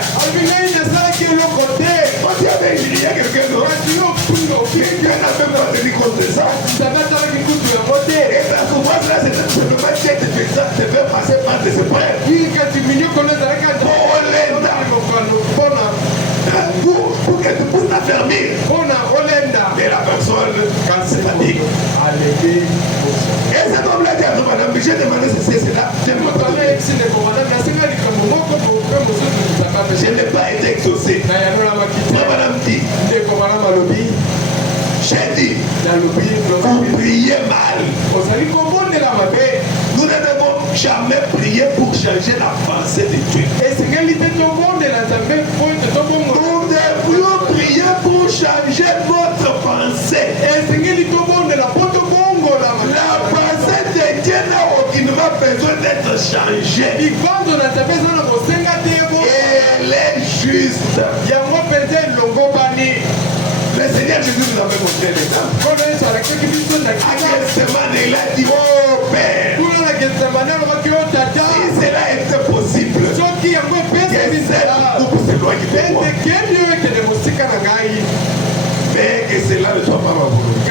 Quand tu avais humilié quelqu'un d'autre, quelqu'un n'a même pas tenu compte de ça. Et la souffrance là, c'est simplement Dieu te fait passer par des épreuves. Pour que tu puisses t'affermir. Et la personne, quand c'est fatigue. Et cet homme-là dit à madame, j'ai demandé ceci et cela. Je n'ai pas été exaucé. Madame dit, j'ai dit, vous priez mal. Nous ne devons jamais prier pour changer la pensée de Dieu. Nous devrions prier pour changer votre pensée. La pensée de Dieu n'a aucunement besoin d'être changée. Elle est juste. Le Seigneur Jésus nous avait montré l'exemple. Il a dit, oh Père, si cela était possible, que cette coupe s'éloigne de moi. Mais que cela ne soit pas ma volonté.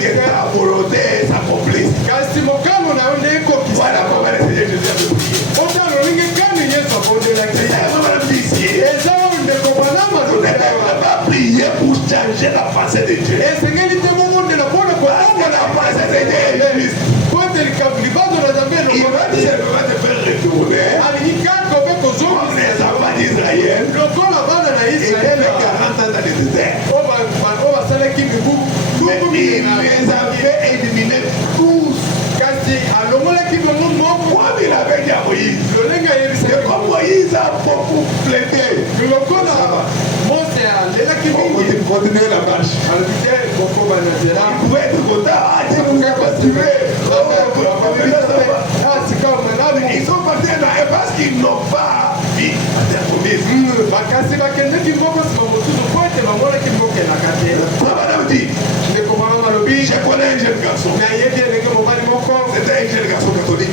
Que ta volonté s'accomplisse. Voilà comment le Seigneur Jésus avait prié. C'est ça, madame ici. Nous ne devons pas prier pour changer la pensée de Dieu. Parce que la pensée de Dieu est juste. Il va seulement te faire retourner comme les enfants d'Israël. Ils étaient 40 ans dans le désert. Mais il les avait éliminés tous. Comme il avait dit à Moïse. Et comme Moïse a beaucoup plaidé. Continuez la marche. Il pouvait être content. Dieu vous a continué. Ils sont partis parce qu'ils n'ont pas vu la terre promise. Madame dit, je connais un jeune garçon. C'était un jeune garçon catholique. Et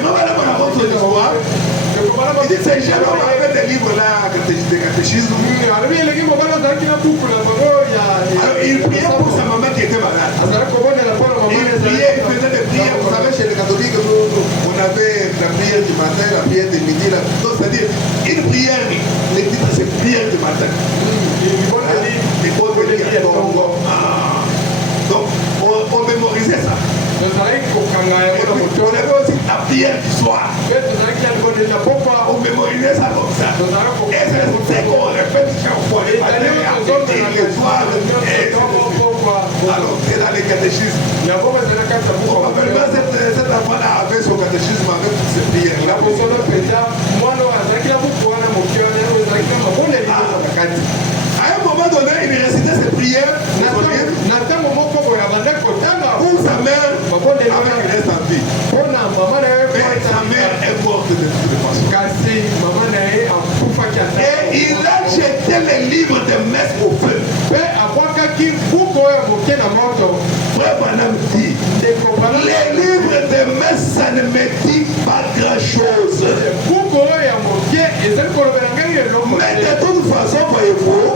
madame raconte son histoire. Il dit, ces jeunes hommes avaient des livres là, des catéchismes. Alors il priait pour sa maman qui était malade. Il priait, il faisait des prières. Vous savez, chez les catholiques, on avait la prière du matin, la prière du midi. C'est-à-dire, une prière, les titres, c'est prière du matin. Donc, on mémorisait ça. On avait aussi la prière du soir. On mémorisait ça comme ça. Et c'est ce qu'on répète chaque fois. Les soirs, alors, c'est dans les catéchismes. Probablement, cet enfant-là avait son catéchisme avec toutes ces prières-là. À un moment donné, il récitait ses prières pour sa mère avec le reste en vie. Mais sa mère est morte de toute façon. Et il a jeté les livres de messe au feu. Frère Branham dit, les livres de messe, ça ne me dit pas grand-chose. Mais de toute façon, voyez-vous,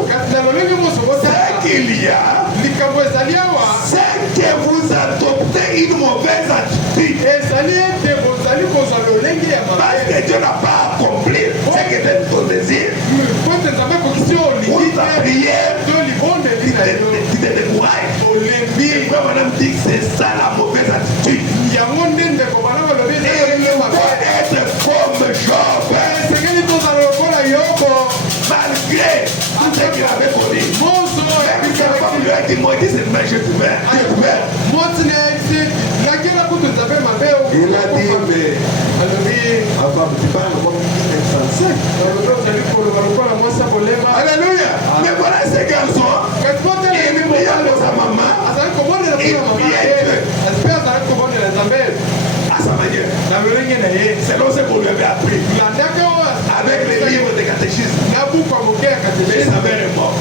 ce qu'il avait connu. Mais sa femme lui a dit, moi, dis cette main, je te mets. Il a dit, mais ma femme, tu parles comme une insensée. Alléluia. Mais voilà ce garçon. Il pria pour sa maman. Il priait Dieu. À sa manière. Selon ce qu'on lui avait appris. Avec les livres de catéchisme. Mais sa mère est morte.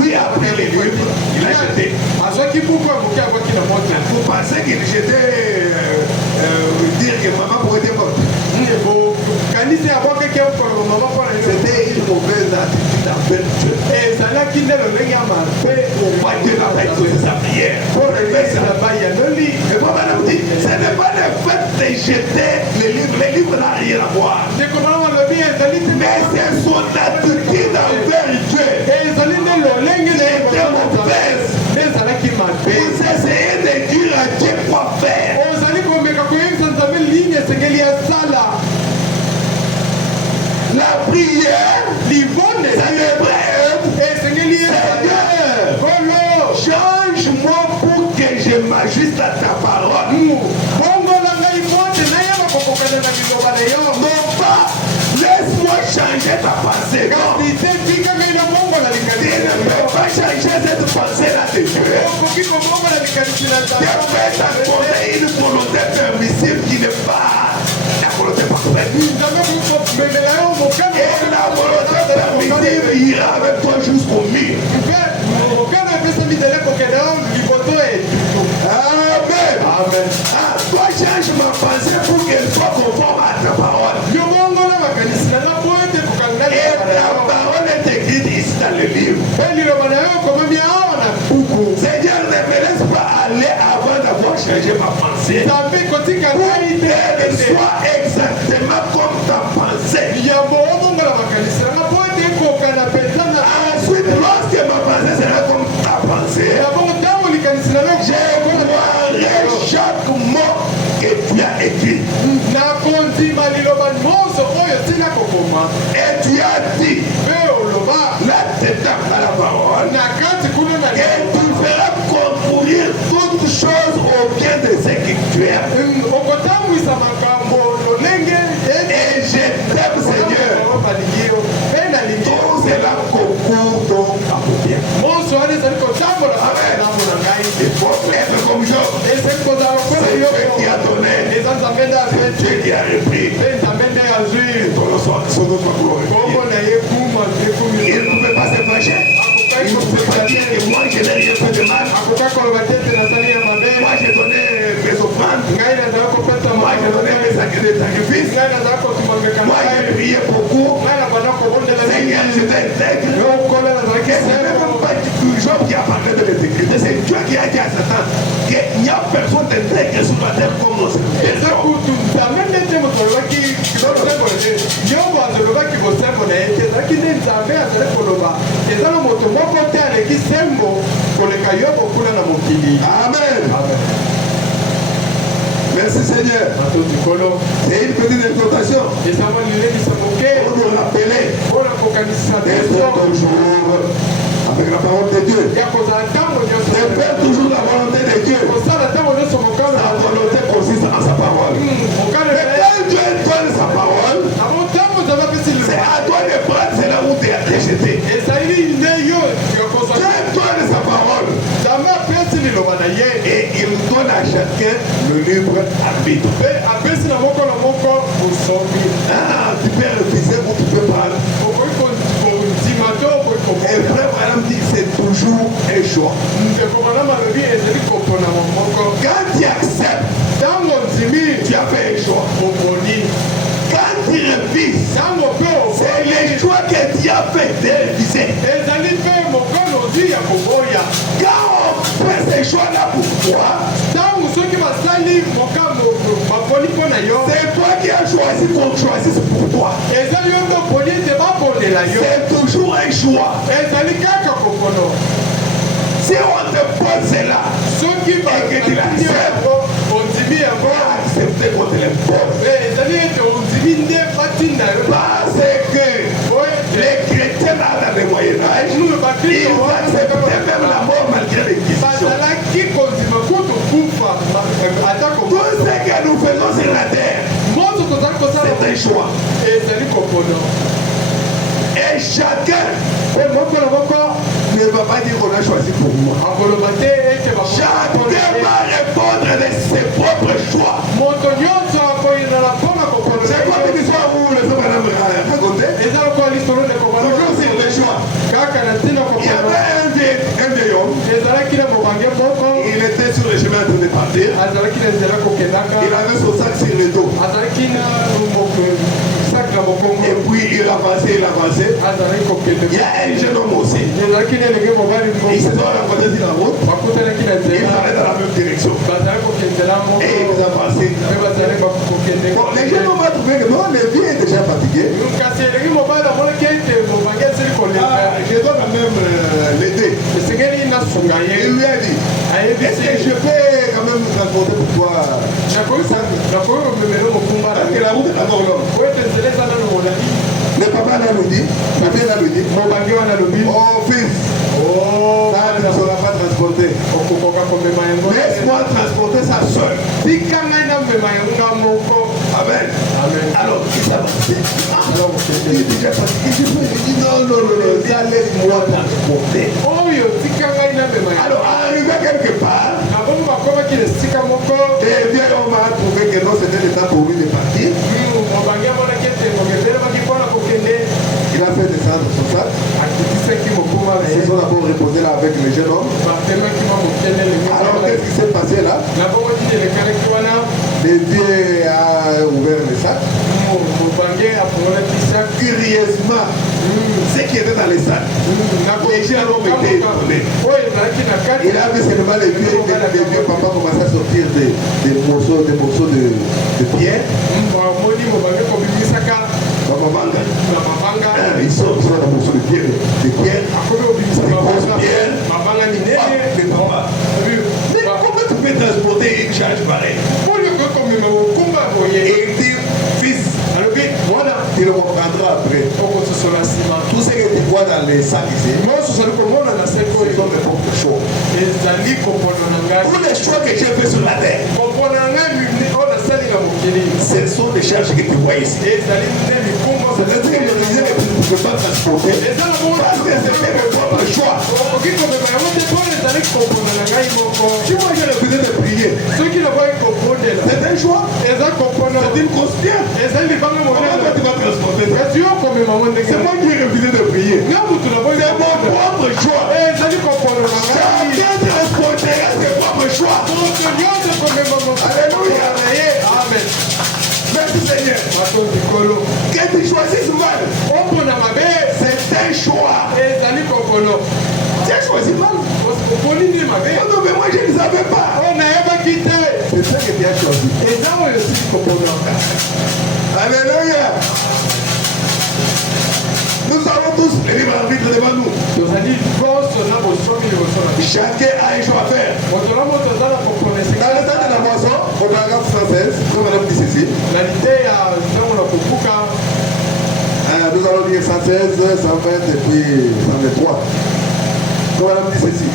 Lui a pris les livres, il a jeté. Vous pensez qu'il jetait dire que maman pourrait être morte? C'était une mauvaise attitude envers Dieu. Pourquoi Dieu n'a pas écouté sa prière? Et moi, madame dit, ce n'est pas le fait de jeter les livres n'a rien à voir. Mais c'est son attitude envers Dieu. Vous essayez de dire à Dieu quoi faire. La prière, ça devrait être Seigneur, change-moi pour que je m'ajuste à ta parole. Non pas, laisse-moi changer ta pensée. Non. Tu ne peux pas changer cette pensée-là de Dieu. Dieu peut t'accorder une volonté permissible qui n'est pas la volonté parfaite. Et la volonté permissible ira avec toi jusqu'au mur. Amen. Ah, toi change ma pensée pour qu'elle soit conforme à ta parole. Et ta parole est écrite ici dans le livre. Seigneur, ne me laisse pas aller avant d'avoir changé ma pensée. Pour qu'elle soit exactement comme ta pensée. Ensuite, lorsque ma pensée sera comme ta pensée, je croirai chaque mot que tu as écrit. Et tu as dit, là tu tapes à la parole, et tu feras concourir toutes choses au bien de ce que tu es. Et je t'aime, Seigneur. Tout cela concourt donc à mon bien. Il faut être comme Job. C'est Dieu qui a donné. C'est Dieu qui a repris. Son autre glorifié. Il ne pouvait pas se fâcher. Il ne pouvait pas dire que moi je n'ai rien fait de mal. Moi j'ai donné mes offrandes. Moi j'ai donné mes sacrifices. Moi j'ai prié beaucoup. Seigneur, je t'intègre. Ce n'est même pas Job qui a parlé de l'intégrité. C'est Dieu qui a dit à Satan qu'il n'y a personne d'intègre sur la terre comme nous. Amen. Merci Seigneur. C'est une petite exhortation. Pour nous rappeler d'être toujours avec la parole de Dieu. De faire toujours la volonté de Dieu. Sa volonté consiste en sa parole. Mais quand Dieu donne sa parole, c'est à toi de prendre cela où tu es rejeté. Dieu donne sa parole. Et il donne à chacun le libre arbitre. Ah, tu peux refuser ou tu peux prendre. Et frère Madame dit que c'est toujours un choix. Quand tu acceptes, tu as fait un choix. Quand tu refuses, c'est le choix que tu as fait de refuser. Quand on fait ce choix-là pour toi, c'est toi qui as choisi qu'on choisisse pour toi. C'est toujours un choix. Si on te pose cela et que tu l'acceptes, accepter qu'on te l'impose. Parce que les un choix. Et chacun ne va pas dire qu'on a choisi pour moi. Chacun va répondre de ses propres choix. C'est quoi que l'histoire où le fait madame raconter? Toujours sur les choix. Il y avait un vieil homme. Il était sur le chemin en train de partir. Il avait son sac sur le dos. Et puis il avançait. Il y a un jeune homme aussi. Ils se sont rencontrés sur la route. Ils allaient dans la même direction. Et ils avançaient. Bon, les jeunes hommes ont trouvé que non, le vieux est déjà fatigué. Je dois quand même l'aider. Il lui a dit, est-ce que je peux quand même transporter pour toi? Parce que la route est encore longue. Le papa l'a dit, oh fils, ça ne sera pas transporté. Laisse-moi transporter ça seul. Amen. Alors, il s'est avancé. Il est déjà fatigué. Il dit non, ça laisse-moi transporter. Alors, arrivé quelque part, et bien on m'a trouvé que non, c'était le temps pour lui de partir. Il a fait descendre son sac. Ils se sont d'abord reposés là avec le jeune homme. Alors qu'est-ce qui s'est passé là? Le vieux a ouvert le sac. Curieusement, ce qui était dans les sacs, les gens ont été étonnés. Il a vu seulement les vieux papa commencer à sortir des morceaux de pierre. Ils sont dans un morceau de pierre, des grosses pierres. Mais comment tu peux transporter une charge pareille? Et il dit, fils, tu le comprendras après. Tout ce que tu vois dans les sacs ici, ce sont mes propres choix. Tous les choix que j'ai fait sur la terre, ce sont les charges que tu vois ici. C'est-à-dire que je disais que tu ne peux pas transporter parce que c'était mes propres choix. Si moi j'ai refusé de prier, c'est un choix, c'est une conscience. Comment tu vas transporter ça? C'est moi qui ai refusé de prier. C'est mon propre choix. Chacun transportera ses propres choix. Alléluia. Amen. Merci Seigneur. Que tu choisisses mal, c'est un choix. Tu as choisi mal. Oh non, mais moi je ne savais pas. C'est ça que tu as choisi. Alléluia. Nous avons tous le libre arbitre devant nous. Chacun a un choix à faire. Dans le temps de la moisson, au paragraphe 116, comme madame dit ceci. Nous allons lire 116, 120 et puis 123. Comme madame dit ceci.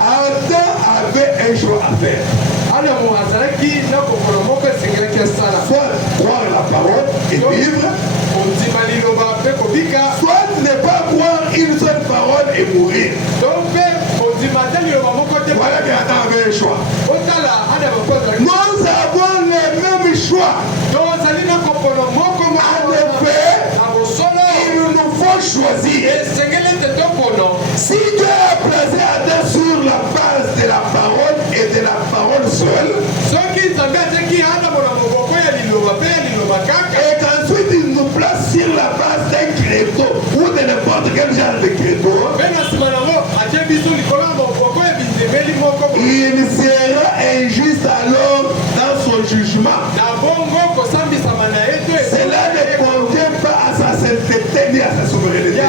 Adam avait un choix à faire. Soit croire la parole et vivre, soit ne pas croire une seule parole et mourir. Voilà qu'Adam avait un choix. Nous avons les mêmes choix. En effet, il nous faut choisir. Si Dieu a placé Adam sur la base de la parole et de la parole seule, et qu'ensuite il nous place sur la base d'un credo ou de n'importe quel genre de credo, il sera injuste alors dans son jugement. Cela ne convient pas à sa sainteté ni à sa souveraineté.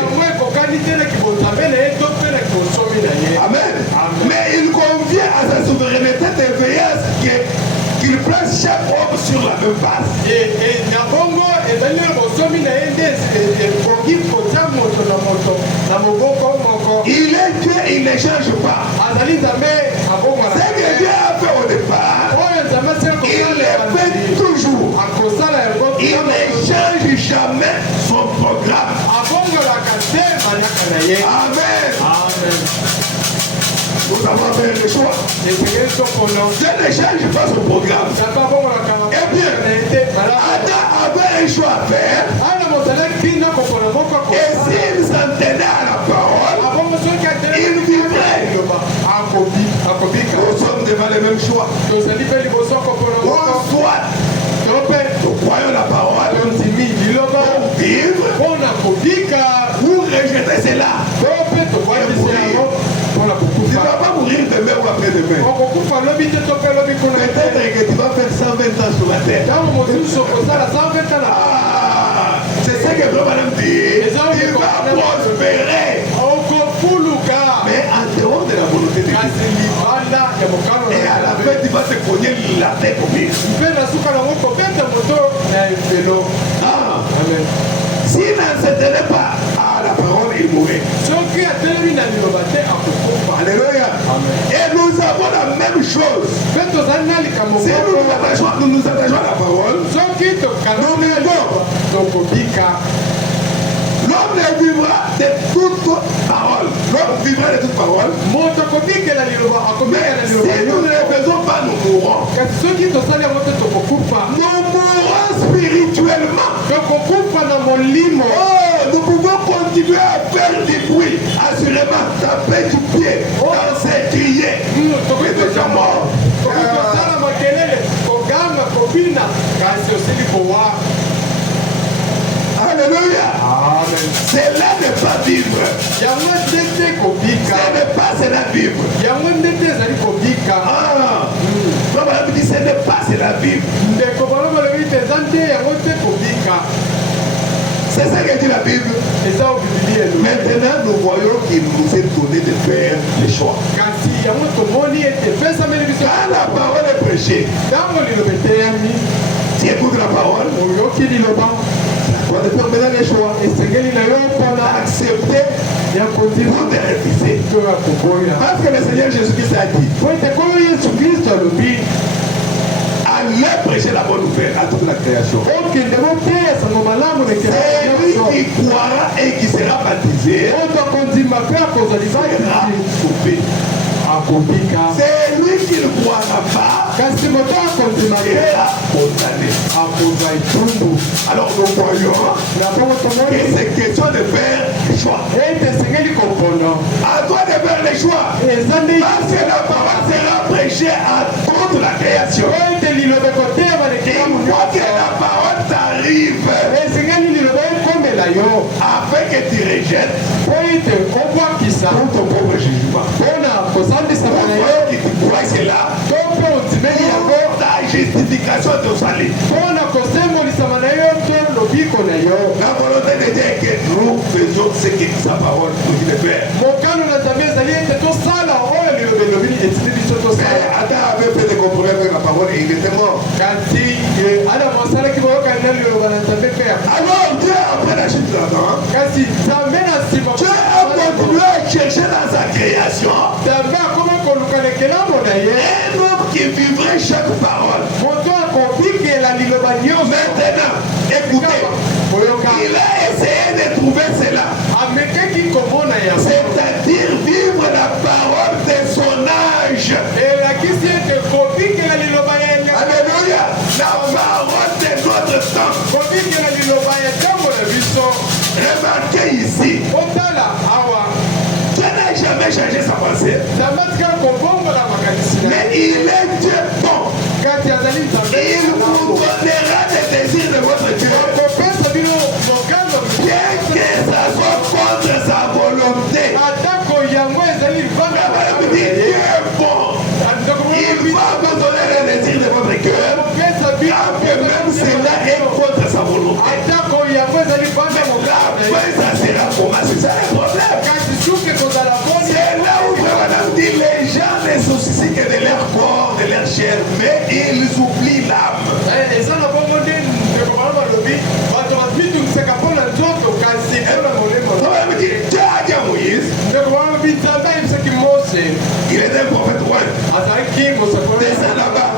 Amen. Mais il convient à sa souveraineté de veiller à ce qu'il place chaque homme sur la même base. Il est Dieu, il ne change pas. Ce que Dieu a fait au départ, il le fait toujours. ne change pas son programme. Eh bien, Adam avait un choix à faire. Et s'il s'en tenait à la parole, il vivrait. Nous sommes devant le même choix. Ou soit, nous croyons la parole pour vivre, ou rejeter cela. Tu ne vas pas mourir demain ou après-demain. Peut-être que tu vas faire 120 ans sur la terre. C'est ce que Madame dit. Tu vas prospérer. Mais en dehors de la volonté de Dieu. Et à la fin, tu vas te cogner la tête au mur. S'il n'en se tenait pas à la parole, il mourrait. Alléluia. Et nous avons la même chose. Si nous nous attachons à la parole, nous vivons. L'homme ne vivra de toute parole. L'homme vivra de toute parole. Mais si nous ne le faisons pas, nous mourrons. Nous mourrons spirituellement. Nous pouvons continuer à faire du bruit, assurément taper du pied, danser, crier. Mais déjà mort. Alléluia. Cela n'est pas vivre. Ce n'est pas cela vivre. Ce n'est pas cela vivre. C'est ça que dit la Bible. Maintenant, nous voyons qu'il nous est donné de faire les choix. Quand la parole est prêchée, tu écoutes la parole, tu dois faire maintenant les choix. Accepter ou de refuser. Parce que le Seigneur Jésus-Christ a dit, allez prêcher la bonne nouvelle à toute la création. C'est lui qui croira et qui sera baptisé. C'est lui qui ne croira pas. Sera condamné. Alors nous voyons que c'est question de faire le choix. À toi de faire le choix. Parce que la parole sera prêchée à toute la création. Et une fois que la parole t'arrive, afin que tu rejettes pour ton propre jugement. Qui tu crois cela pour ta justification de salut. La volonté de Dieu est que nous faisons ce que sa parole nous dit de faire. Adam avait fait des compromis avec la parole et il était mort. Alors Dieu, après la chute d'Adam, Dieu a continué à chercher dans sa création un homme qui vivrait chaque parole. Maintenant, écoutez, il a essayé de trouver cela. C'est-à-dire vivre la parole de son âge. Alléluia. La parole de notre temps. Remarquez ici. Dieu n'a jamais changé sa pensée. Mais il est Dieu bon. Il vous donnera des désirs de votre Dieu. Bien que ça soit contre sa volonté. Dieu est bon. Il va vous donner les désirs de votre cœur. Que même cela est contre sa volonté. Mais la fin, ça sera comment? C'est ça le problème. C'est là où Madame dit les gens ne soucient que de leur corps, de leur chair, mais ils oublient l'âme. Dieu a dit à Moïse, il est un prophète roi. Descends là-bas.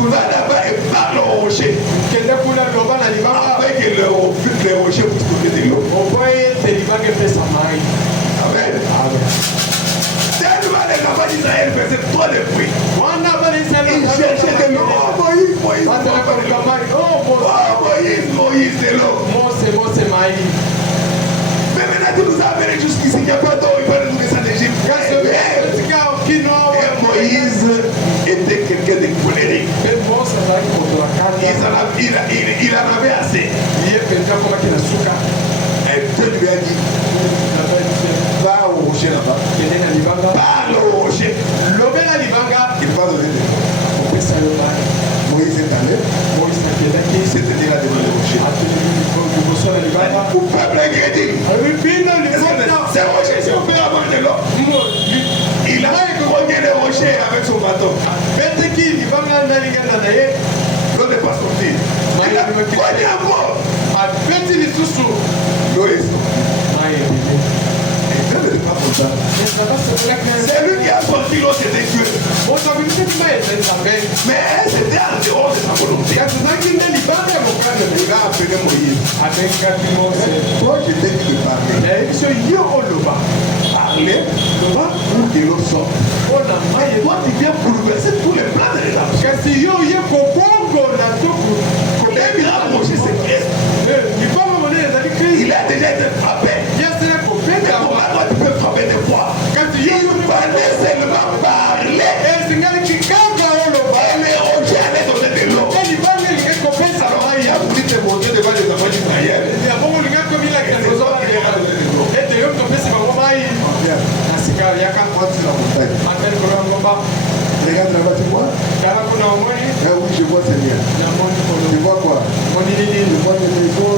Va là-bas et parle au rocher. Afin que le rocher puisse trouver de l'eau. Amen. Tellement les enfants d'Israël faisaient trop de bruit. il en avait assez. Et Dieu lui a dit, va au rocher là-bas. Va au rocher. Il va donner des fois. Moïse est allé. Il s'est tenu là devant le rocher. Au peuple ingrédient. C'est rocher, si on peut avoir de l'eau. Il a cogné le rocher avec son bâton. L'eau n'est pas sortie. Il a cogné encore. L'eau est sortie. C'est lui qui a sorti l'eau, c'était Dieu. Mais c'était en dehors de sa volonté. Il a appelé Moïse. Toi, je t'ai dit de parler. Parler pour que l'eau sorte. Toi, tu viens bouleverser tous les plans de l'âme. Les miracles, c'est Christ. Il a déjà été frappé. Mais comment toi tu peux frapper des fois? Il fallait seulement parler. Et les rochers allaient donner de l'eau. Alors il a voulu te montrer devant les enfants d'Israël. Regarde là-bas, tu vois? Oui, je vois Seigneur. Tu vois quoi? Je vois les maisons,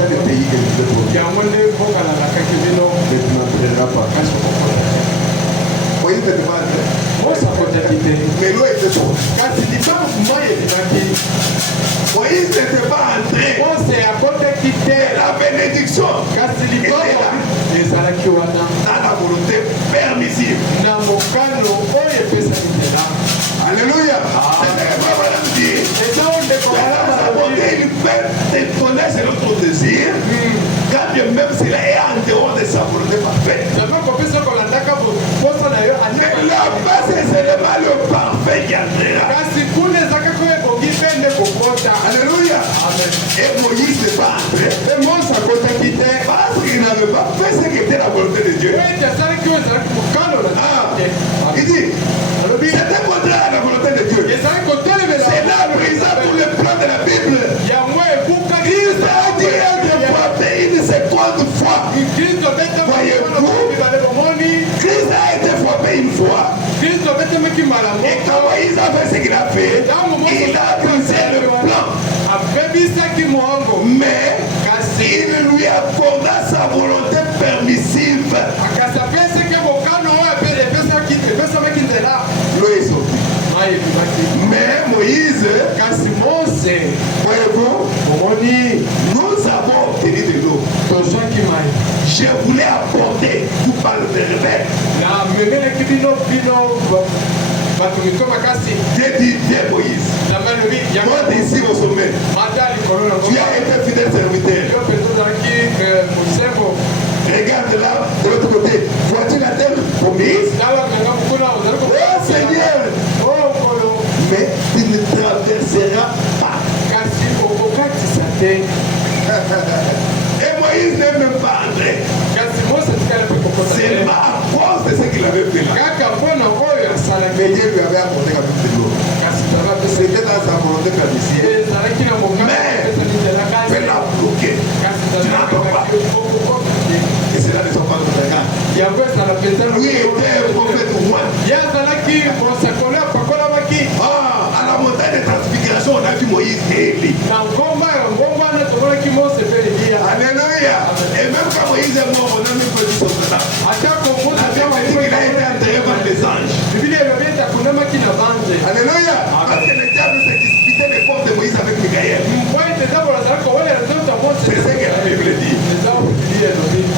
les pays que je peux trouver. Mais tu n'entreras pas. Moïse te demande. Mais l'eau était chaude. Moïse n'était pas entré. La bénédiction était là. Dans la volonté permissive. Alléluia. Il fait connaître notre désir, quand bien même s'il est en dehors de sa volonté parfaite. Mais là-bas, c'est seulement le parfait qui entrera. Alléluia. Et Moïse n'est pas entré. Parce qu'il n'avait pas fait ce qui était la volonté de Dieu. Il dit, c'était contraire à la volonté de Dieu. C'est là brisant pour le plan de la Bible. Christ a dit une seconde fois. Voyez-vous, Christ a été frappé une fois. Et quand Moïse a fait ce qu'il a fait, il a brisé le plan. Mais il lui accorda sa volonté permissive. L'eau est sortie. Mais Moïse, voyez-vous, nous avons obtenu de l'eau. Je voulais apporter, vous parlez de réveil. Dieu dit, viens Moïse, monte ici au sommet. Tu as été fidèle serviteur. Regarde là, de l'autre côté. Vois-tu la terre promise? Oh Seigneur! Mais tu ne traverseras pas. Et Moïse n'est même pas entré. C'est pas à cause de ce qu'il avait fait là. Mais Dieu lui avait apporté la toute de l'eau. C'était dans sa volonté permissive. Mais il l'a bloqué. Tu n'entends pas. Et c'est là les enfants de Dakar. Lui était un prophète roi. À la montagne de transfiguration, on a vu Moïse et Élie. Alléluia. Et même quand Moïse est mort, on a mis petit son frère. La Bible dit qu'il a été enterré par les anges. Alléluia. Parce que le diable s'est disputé les forces de Moïse avec Michael. C'est ce que la Bible dit.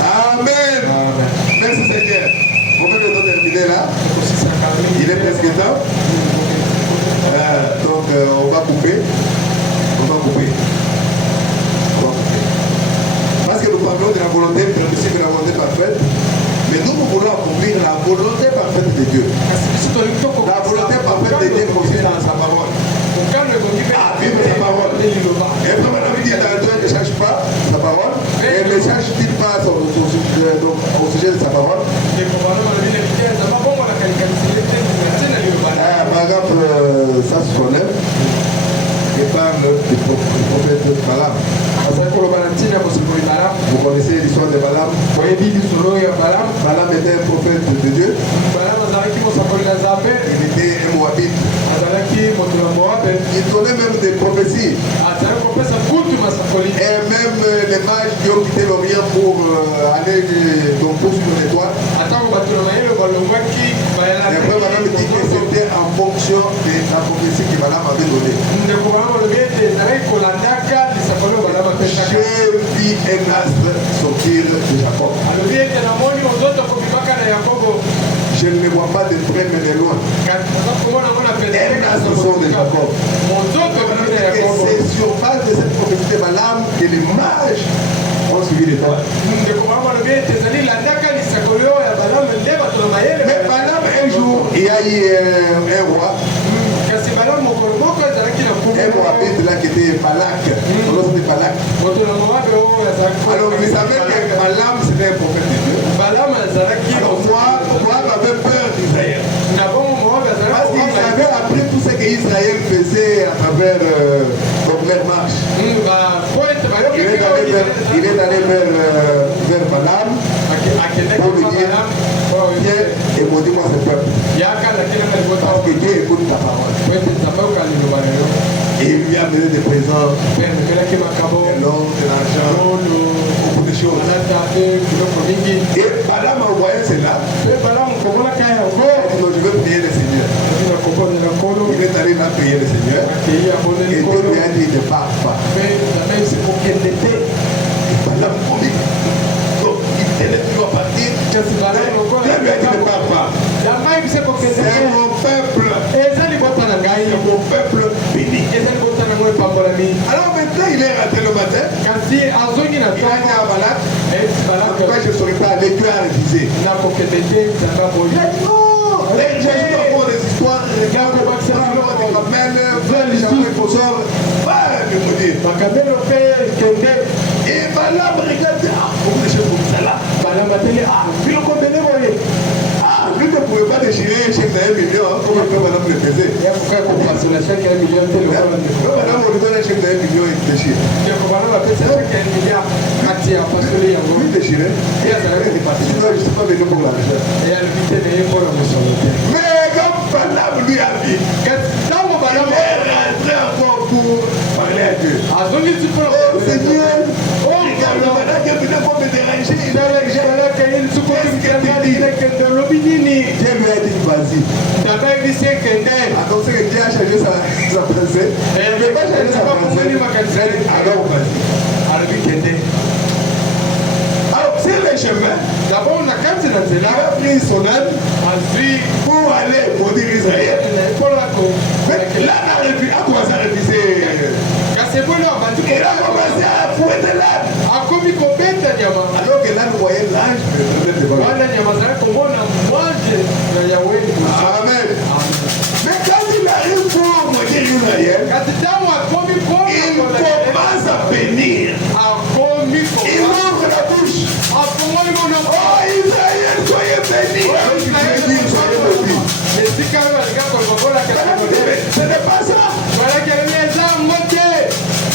Amen. Merci Seigneur. On peut bientôt terminer là. Il est presque temps. Donc on va couper. Parce que nous parlons de la volonté permissive et de la volonté parfaite. Mais nous voulons accomplir la volonté parfaite de Dieu. La volonté parfaite de Dieu consiste dans sa parole. Vivre sa parole. Et comme la Bible dit, ne cherche pas sa parole. Et ne cherche-t-il pas au sujet de sa parole. Paragraphe 169. Et Balaam. Vous connaissez l'histoire de Balaam. Balaam était un prophète de Dieu. Il était un Moabite. Il donnait même des prophéties. Et même les mages qui ont quitté l'Orient pour aller donc poursuivre l'étoile. Et après, Balaam dit que c'était en fonction de la prophétie que Balaam avait donnée. J'ai vu un astre sortir de Jacob. Je ne le vois pas de près mais de loin. Un astre sort de Jacob. Et c'est sur base de cette prophétie de Balaam que les mages ont suivi l'étoile. Mais Balaam, un jour, il y a eu un roi. Un Moabite là qui était Balak. Alors c'était Balak. Alors vous savez que Balaam c'était un prophète de Dieu. Alors Moab avait peur d'Israël. Parce qu'il avait appris tout ce qu'Israël faisait à travers leur marche. Il est allé vers Balaam pour lui dire viens et maudis-moi ce peuple. Parce que Dieu écoute ta parole. Et il lui a amené des présents, de l'or, de l'argent, beaucoup de choses. Et Balaam a envoyé cela. Il dit non, je veux prier le Seigneur. Il est allé là prier le Seigneur. Et Dieu lui a dit ne pars pas. Et Balaam promis. Donc il tenait toujours à partir. Dieu lui a dit ne pars pas. C'est mon peuple. C'est mon peuple béni. Alors maintenant il est rentré le matin. Il a dit à Balak, pourquoi je ne serais pas allé, tu as refusé. Il a dit non, les gens font des histoires, regarde le maximum, il faut sortir, va me dire. Et Balaam regarde, pourquoi les choses comme ça là. Lui ne pouvait pas déchirer un chèque d'1 million, comme le Balaam le faisait. Balaam, on lui donne un chèque d'1 million et il déchire. Lui déchirait. Sinon, je ne suis pas venu pour l'argent. Mais comme Balaam lui a dit, il est rentré encore pour parler à Dieu. Oh Seigneur, regarde le Balaam qui est venu pour me déranger. Dieu lui a dit vas-y. Annoncé que Dieu a changé sa pensée. Il ne veut pas changer sa pensée. Alors vas-y. Alors sur le chemin, d'abord on a pris son âme pour aller maudire Israël. Mais là, on a commencé à réviser. Il a commencé à fouetter l'âne. Alors que l'âne voyait l'âge de Amen. Mais quand il arrive pour maudire Israël, il commence à bénir. Il ouvre la bouche. Oh Israël, soyez bénis. Ce n'est pas ça.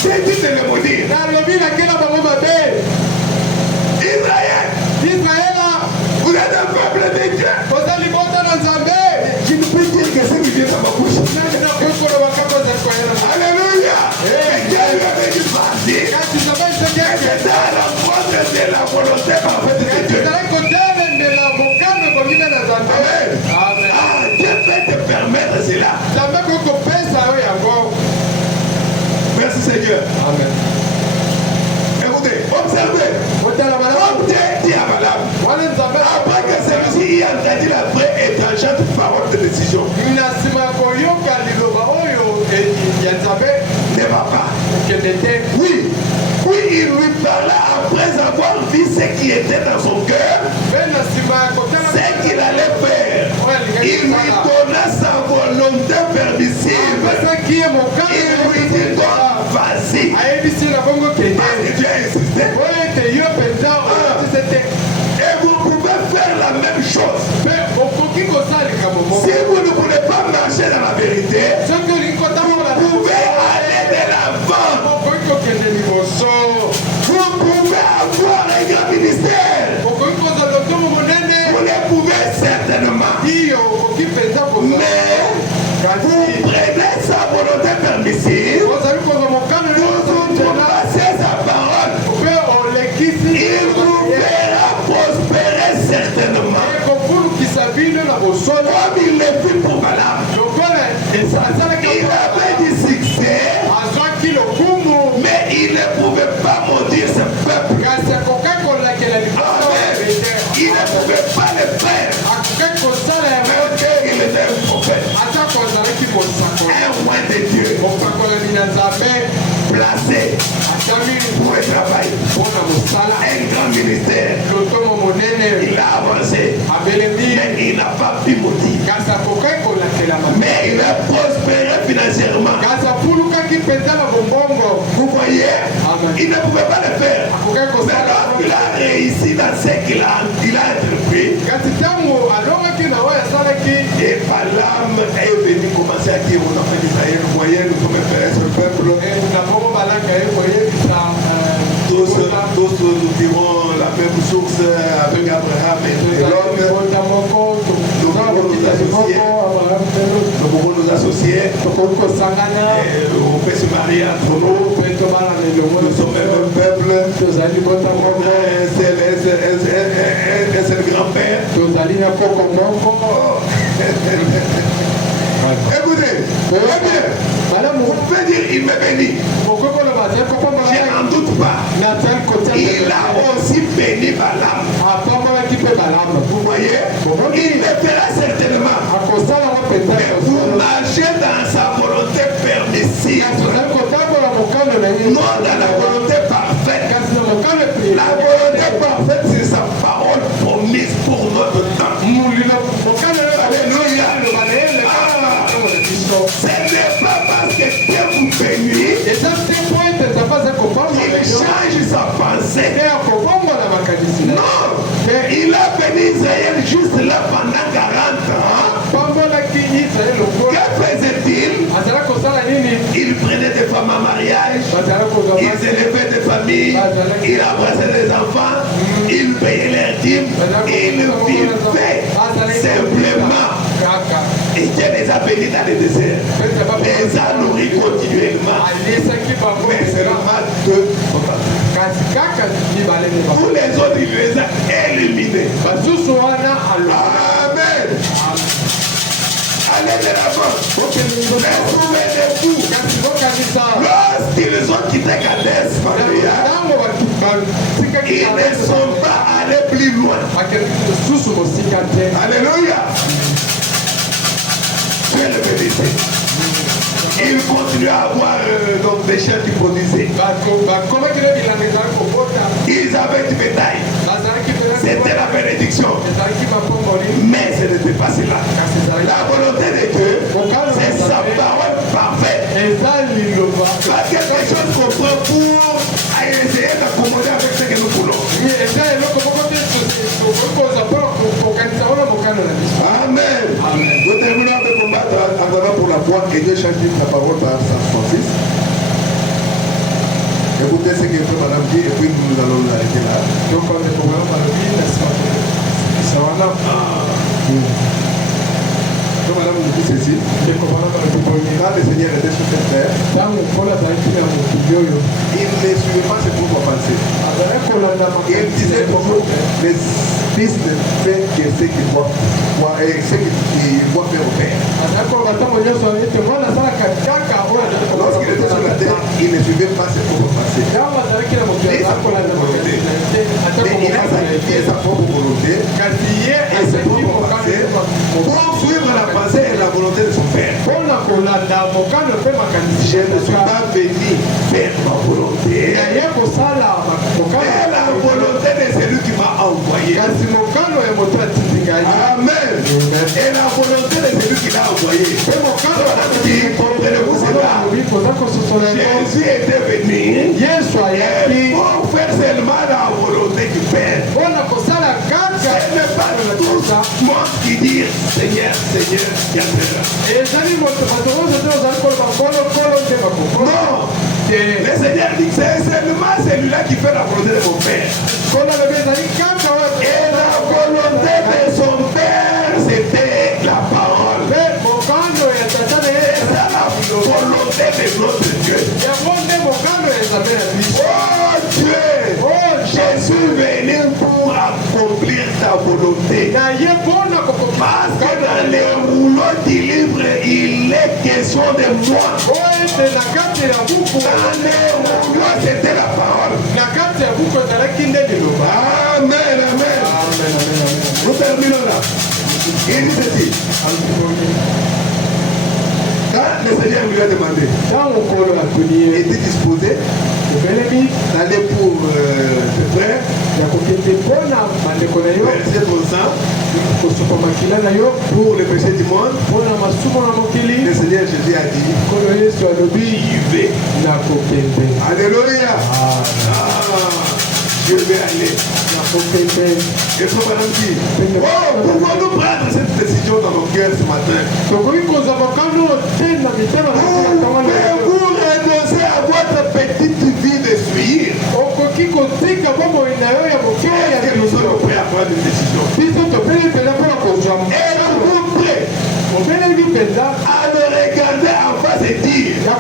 C'est dit de le maudire. Israël, vous êtes un peuple de Dieu. Je ne peux dire que ce qui vient dans ma bouche. Alléluia. Dieu lui avait dit vas-y. C'est à la rencontre de la volonté parfaite de Dieu. Amen. Dieu peut te permettre cela. Merci Seigneur. Amen. Écoutez, observez. Comme Dieu dit à Balaam, après que celui-ci ait entendu la vraie et tranchante parole de décision, ne va pas. Oui, il lui parla après avoir vu ce qui était dans son cœur, ce qu'il allait faire. Il lui donna sa volonté permissive. Il lui dit donc, vas-y. Parce que Dieu a insisté. Et vous pouvez faire la même chose. Si vous ne voulez pas marcher dans la vérité, vous pouvez aller de l'avant. placé pour le travail. Un grand ministère. Il a avancé. Mais il n'a pas pu monter. Mais il a prospéré financièrement. Vous voyez, il ne pouvait pas le faire. Mais alors qu'il a réussi dans ce qu'il a entrepris, et Balaam est venu commencer à dire aux enfants d'Israël, voyez, nous sommes un seul peuple. Tous nous tirons la même source avec Abraham et Lot. Nous pouvons nous associer. On peut se marier entre nous. Nous sommes un même peuple. On a un seul grand-père. Écoutez, vous pouvez dire il me bénit. Je n'en doute pas. Il a aussi béni Balaam. Vous voyez, il le fera certainement. Mais vous marchez dans sa volonté permissive. Non dans la volonté parfaite. La volonté parfaite, c'est sa parole promise pour notre temps. Alléluia. Ce n'est pas parce que Dieu vous bénit qu'il change sa pensée. Non, il a béni Israël juste là pendant 40 ans. Que faisait-il? Il prenait des femmes en mariage, il élevait des familles, il embrassait des enfants, il payait leurs dîmes, il vivait simplement. Et Dieu les a bénis dans le désert. Les a nourris continuellement. Mais seulement deux sont partis. Tous les autres, il les a éliminés. Amen. Allez de l'avant. Souvenez-vous. Lorsqu'ils ont quitté Kadès, ils ne sont pas allés plus loin. Alléluia. Dieu le bénissait. Il continue à avoir donc des chiens qui produisaient. Ils avaient du bétail. C'était la bénédiction. Mais ce n'était pas cela. La volonté de Dieu, c'est sa parole parfaite. Pas quelque chose qu'on prend pour essayer d'accommoder avec ce que nous voulons. Amen. Nous terminons de combattre en avant pour la foi et Dieu change la parole par 166. Écoutez ce que fait Madame dit et puis nous allons l'arrêter là. Donc on est pour Madame nous dit ceci. Quand le Seigneur était sur cette terre, il ne suivait pas ses propres pensées. Il disait toujours les fils ne fait que ce qu'il doit faire au Père. Lorsqu'il était sur la terre, il ne suivait pas ses propres pensées. Mais il a sacrifié sa propre volonté et ses propres pensées pour suivre la pensée et la volonté de son Père. Je ne suis pas venu faire ma volonté, mais la volonté de celui qui m'a envoyé. Amen. Et la volonté de celui qui l'a envoyé. Comprenez-vous cela? Jésus était venu pour faire seulement la volonté du Père. Ce n'est pas tout monde qui dit Seigneur, Seigneur, qui entrera. Non. Le Seigneur dit que c'est seulement celui-là qui fait la volonté de mon Père. Et la volonté de son Père, c'était la parole. C'est ça la volonté de notre Dieu. Oh Dieu, je suis venu pour accomplir ta volonté. Parce que dans les rouleaux du livre, il est question de moi. Dans les rouleaux, c'était la parole. Amen, amen. Nous terminons là. Il dit ceci. Quand le Seigneur lui a demandé, était disposé d'aller pour tes frères, verser ton sang pour le péché du monde. Le Seigneur Jésus a dit, j'y vais. Alléluia. Je vais aller. Et pourquoi nous prendre cette décision dans nos cœurs ce matin? Pouvez-vous renoncer à votre petite vie de suivre? Est-ce que nous sommes prêts à prendre une décision? Êtes-vous prêts à me regarder en face et dire, non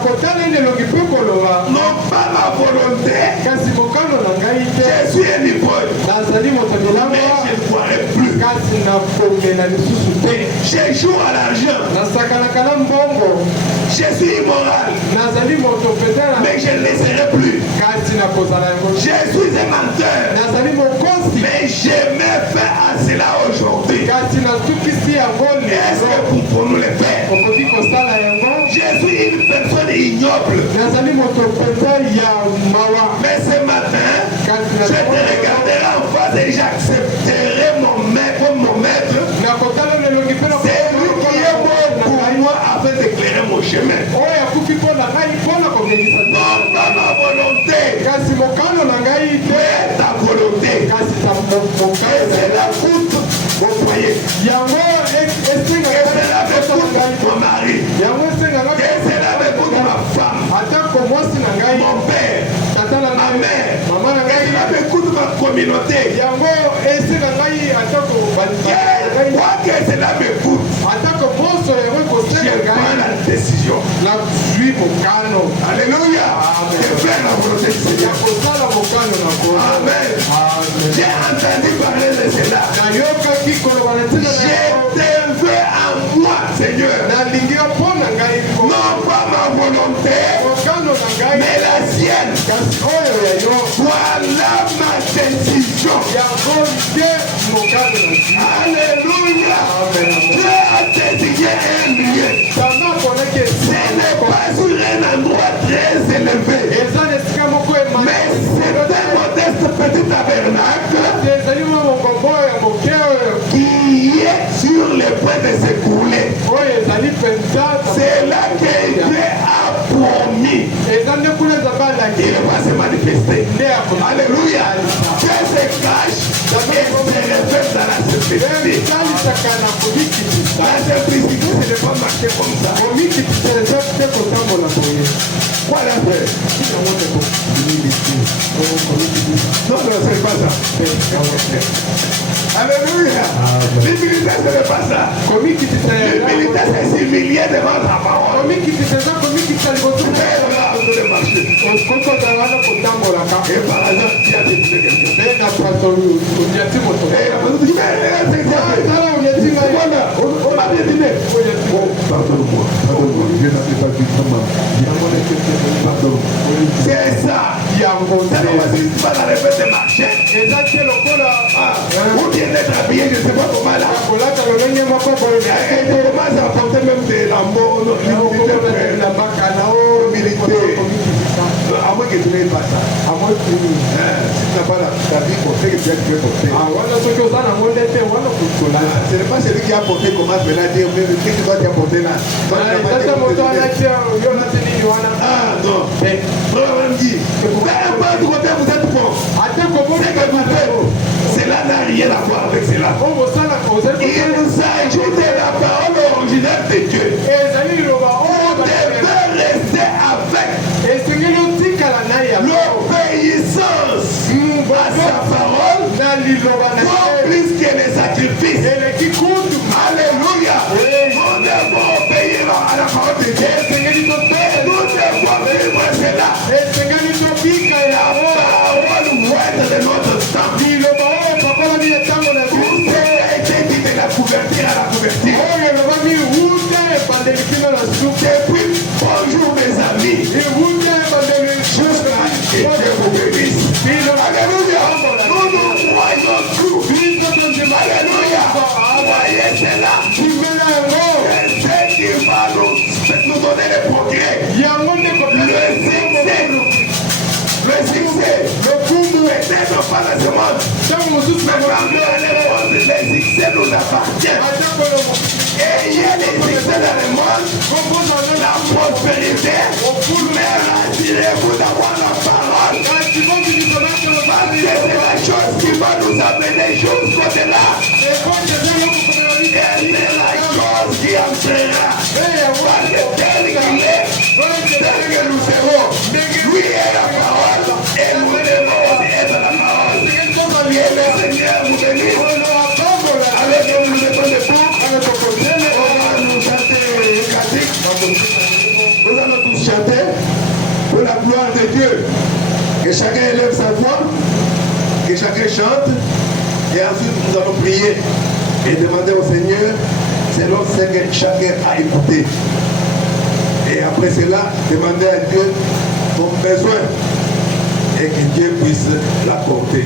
pas ma volonté, je suis un ivrogne, mais je ne boirai plus. Je joue à l'argent, je suis immoral, mais je ne le serai plus. Je suis un menteur, mais je me fais à cela aujourd'hui. Est-ce que pouvons-nous le faire? Je suis une personne ignoble, mais ce matin je te regarderai en face et j'accepterai mon maître. C'est lui qui est mort pour moi afin d'éclairer mon chemin. Non pas ma volonté, mais ta volonté. Et cela coûte mon foyer. Et cela me coûte mon mari. Et cela me coûte ma femme, mon père, ma mère. Et cela me coûte ma communauté. Quoi que cela me coûte, je prends la décision. Alléluia. Je fais la volonté du Seigneur. Amen. J'ai entendu parler de cela. Je te veux en moi, Seigneur. Non pas ma volonté, mais la sienne. Voilà ma décision. Alléluia. Dieu a désigné un lieu. Ce n'est pas sur un endroit très élevé, mais c'est un modeste petit tabernacle qui est sur le point de s'écouler. C'est là que Dieu a promis il va se manifester. Alléluia. Dieu se cache et se révèle dans la simplicité. La simplicité, ce n'est pas marcher comme ça. Quoi la faire? Non, c'est pas ça. Alléluia. L'humilité, ce n'est pas ça. L'humilité, c'est s'humilier devant la parole. Et par exemple, tu as décidé quelqu'un. Pardonne-moi. Je n'avais pas vu comment. Pardon. C'est ça. Ça ne pas dans le fait de marcher. Ou bien d'être habillé, je ne sais pas comment là. Et tu commences à porter même de l'amour, l'humilité. À moins que tu n'aies pas ça. Si tu n'as pas ta vie portée, que tu as porté. Ce n'est pas celui qui a porté comment je vais la dire, mais qu'est-ce que toi tu as porté là? Ah non. Vraiment dit, peu importe côté vous êtes bon. C'est que vous faites. Cela n'a rien à voir avec cela. Il s'agit de la parole originale de Dieu. Vous devez rester avec l'obéissance à sa parole, plus que les sacrifices. Alléluia. Nous devons obéir à la parole de Dieu. Nous devons vivre cela. La parole ouette de notre temps. Vous avez été dit de la couverture à la couverture. Depuis bonjour mes amis. Jusqu'à que Dieu vous bénisse. Alléluia. Nous nous croyons tout. Alléluia. Croyez dans ce monde. Mais quand les succès nous appartiennent. Et il y a les succès dans le monde, la prospérité, mais rassurez-vous d'avoir la parole. Parce que c'est la chose qui va nous amener jusqu'au delà. Et c'est la chose qui entraînera. Parce que tel qu'il est, tel que nous serons, lui est la parole et nous devons être la parole. Et le Seigneur vous bénisse. Avec nous nous mettons debout. Nous allons tous chanter pour la gloire de Dieu. Que chacun élève sa voix, que chacun chante, et ensuite nous allons prier et demander au Seigneur selon ce que chacun a écouté. Et après cela, demander à Dieu son besoin et que Dieu puisse l'apporter.